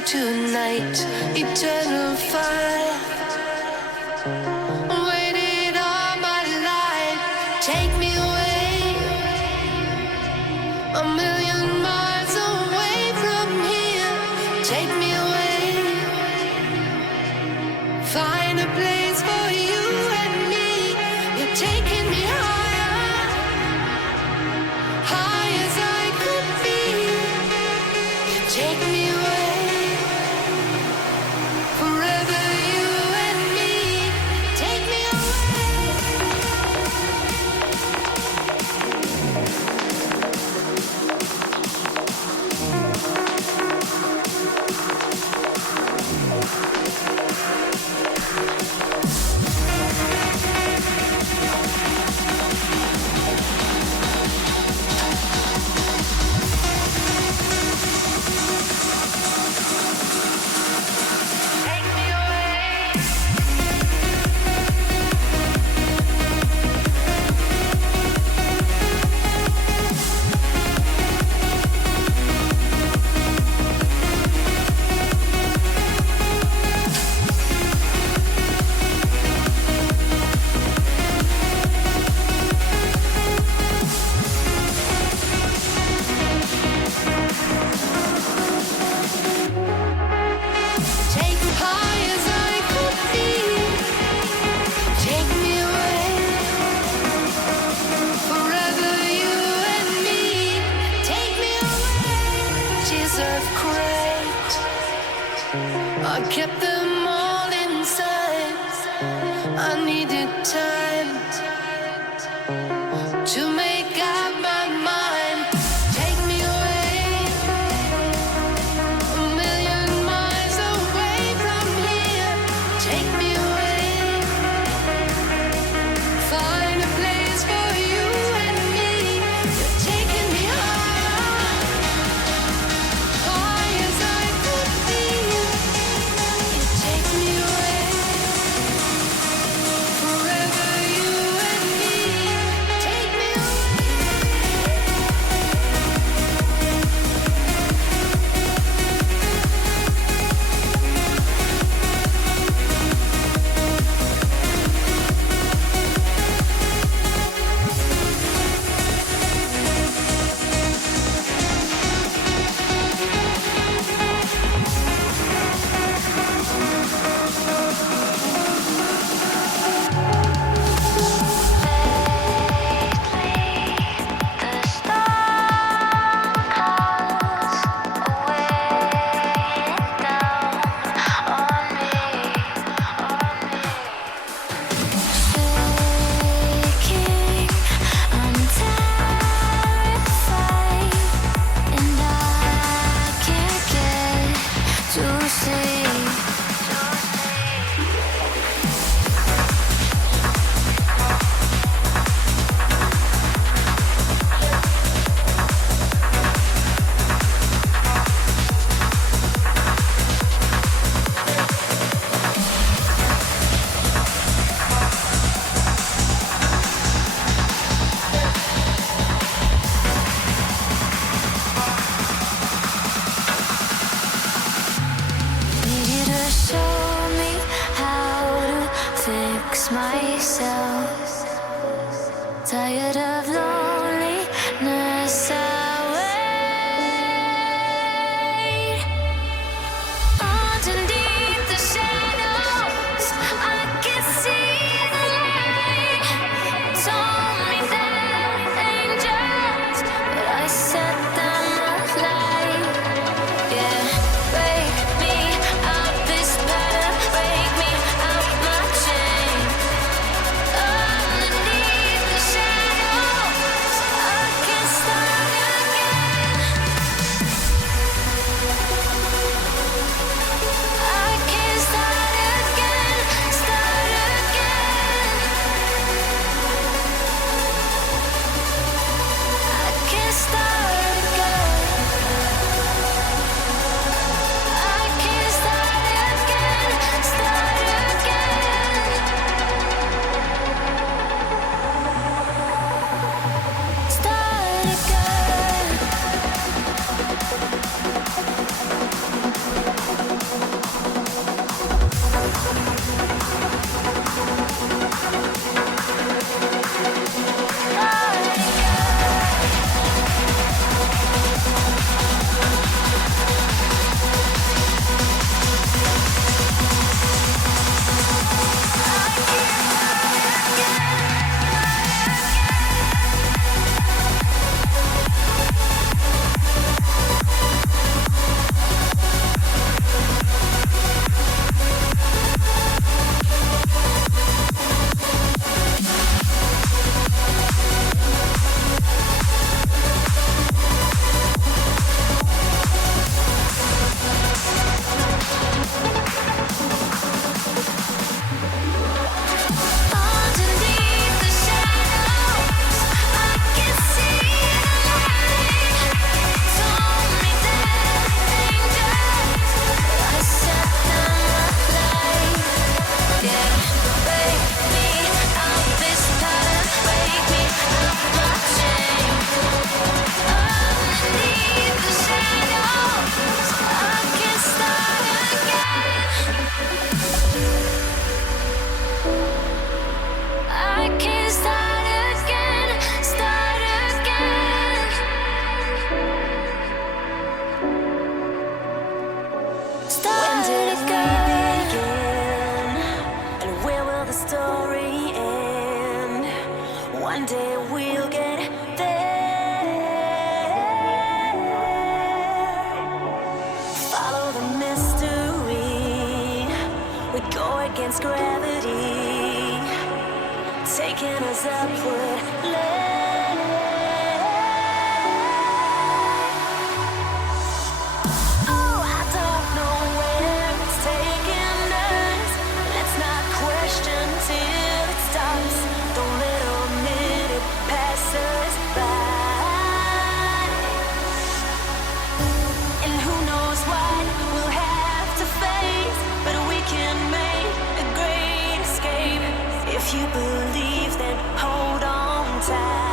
Tonight, eternal fire. Waited all my life, take me away, a million miles away from here. Take me away, find a place for you and me. You're taking me higher, high as I could be. You take me away. I kept them all inside. I needed time to make up my mind. Take me away, a million miles. myself, tired of loneliness. I wait underneath the shadows. I can see the light. Told me that angels, but I set them alight. Yeah, break me out this pattern, break me out my chain. Underneath the shadows, I can start again. I can start again, start again. I can start again. I can start again, start again. Start again. Underneath the shadows, I can see the light. Told me that angels, I set them alight. Yeah, break me out this pattern, break me out my chain. Underneath the shadows, I can start again. I can start again, start again. Start again. And where will the story end? One day we'll get there. Follow the mystery. We go against gravity, taking us upward. Oh, I don't know where it's taking us. Let's not question till it stops. Don't let a minute pass us by. And who knows what we'll have to face, but we can make a great escape. If you believe, then hold on tight.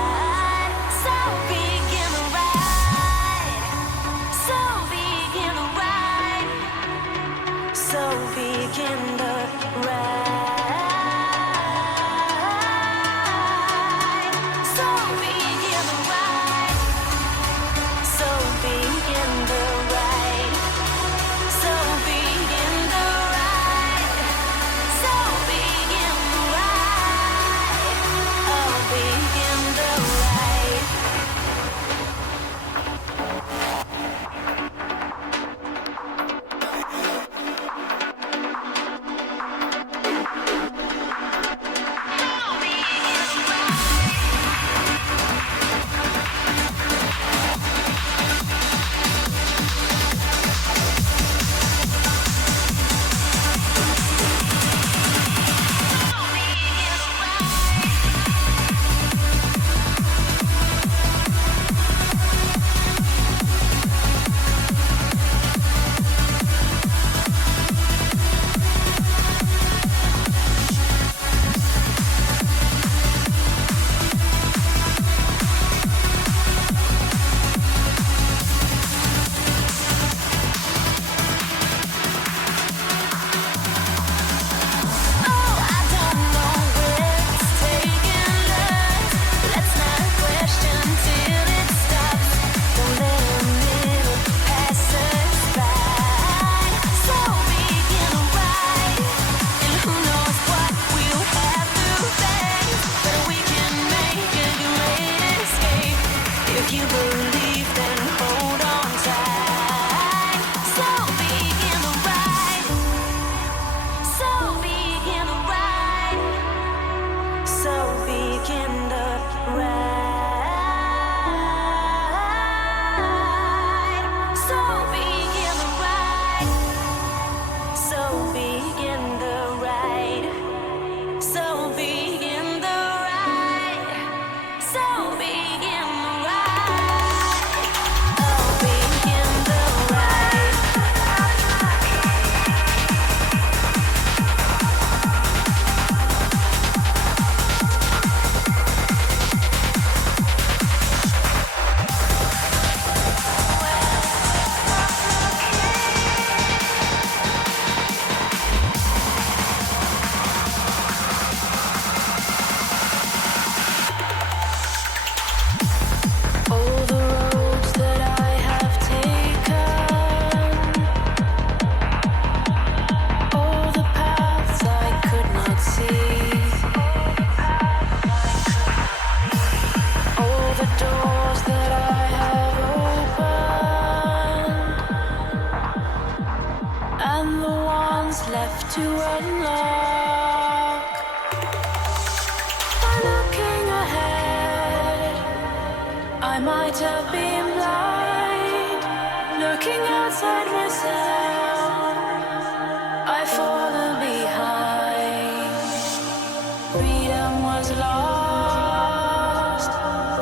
and the ones left to unlock. By looking ahead, I might have been blind. Looking outside myself, I've fallen behind. Freedom was lost,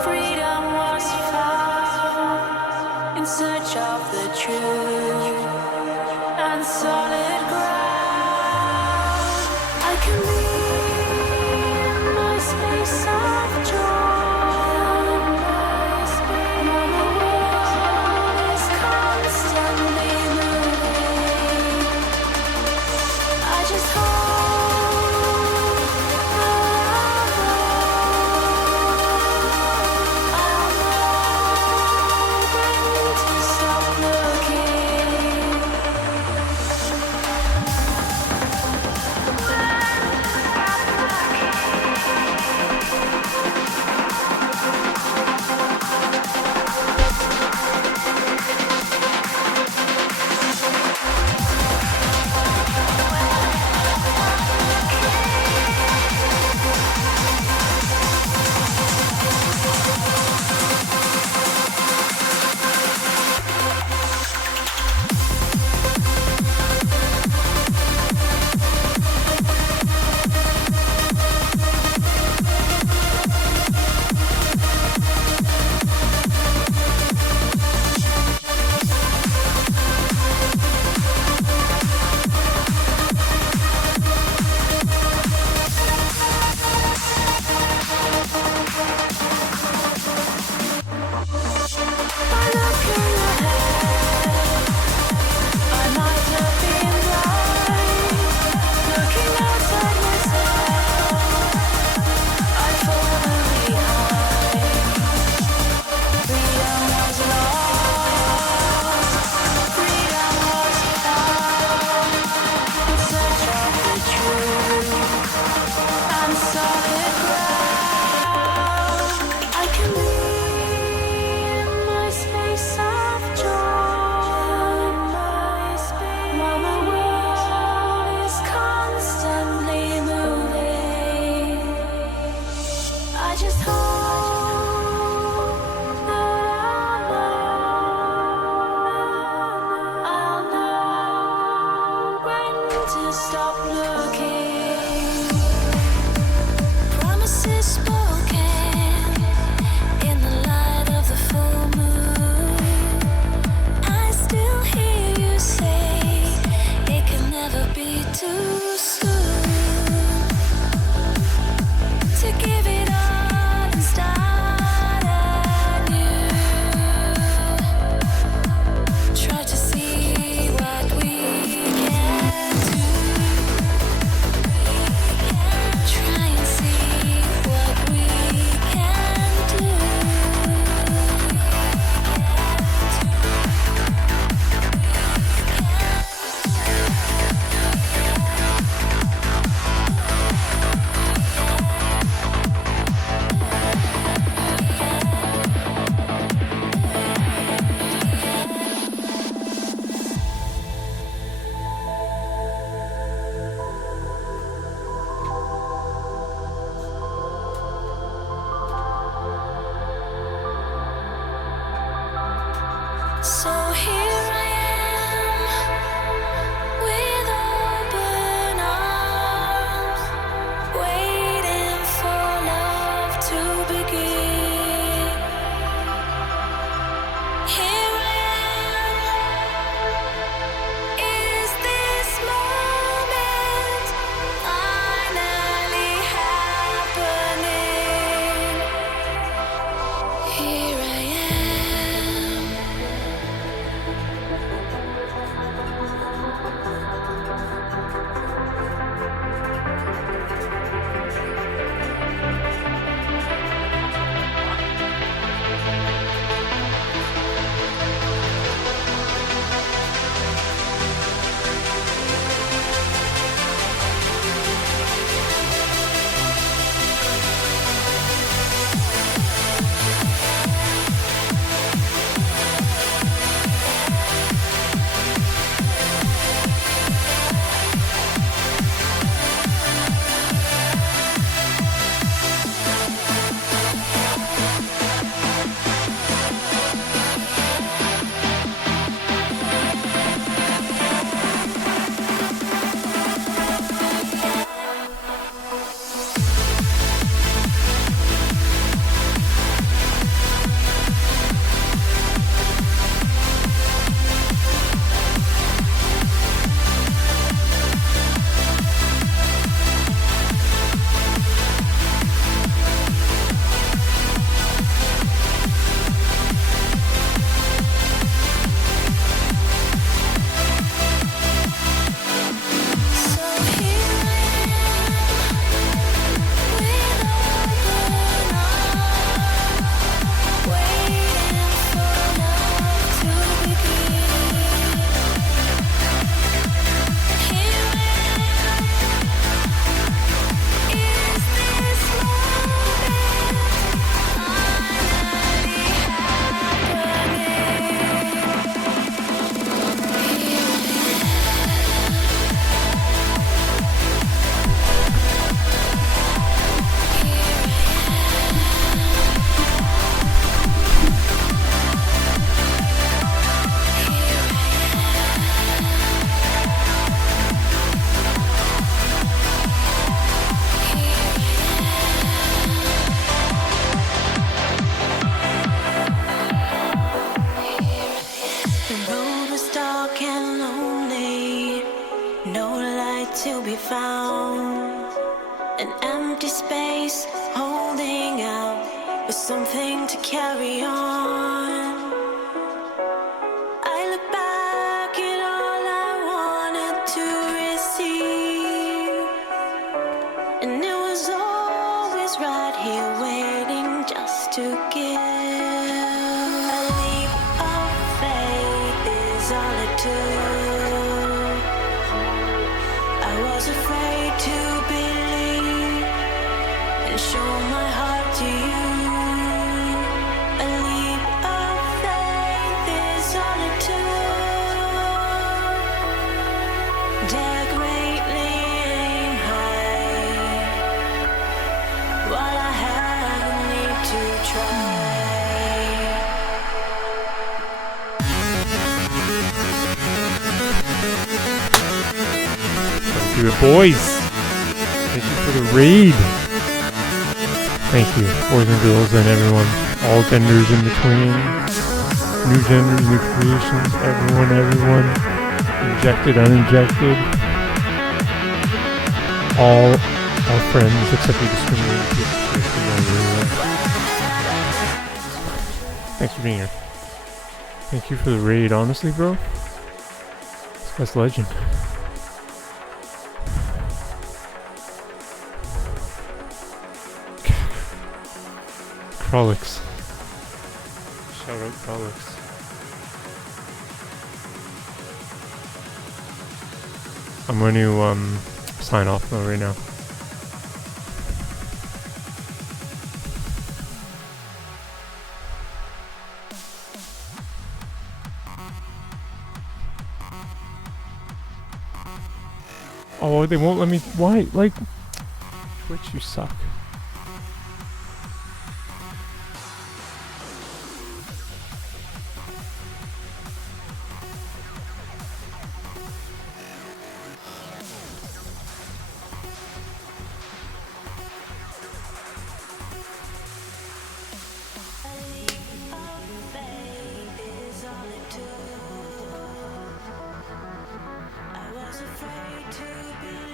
freedom was found, in search of the truth and solid ground. I can be in my space of joy. My world is constantly moving. I just hope I'll know when to stop looking. Stop looking. Promises spoken in the light of the full moon. I still hear you say it can never be too soon to give it all and start anew. Try to see what we can do. no light to be found. An empty space holding out with something to carry on. I look back at all I wanted to receive, and it was always right here waiting just to give. A leap of faith is all it took. I was afraid to believe and show my heart to you. A leap of faith is all it took. Dare greatly, aim high, while I have a need to try. Let's do it, boys. Thank you for the raid. Thank you, boys and girls and everyone. All genders in between. New genders, new creations. Everyone. Injected, uninjected. All our friends except we discriminate against people. Thanks for being here. Thank you for the raid, honestly, bro. This guy's legend. Krolix. Shout out Krolix. I'm going to sign off though right now. Oh, they won't let me. Why? Like, Twitch, you suck. I was afraid to believe.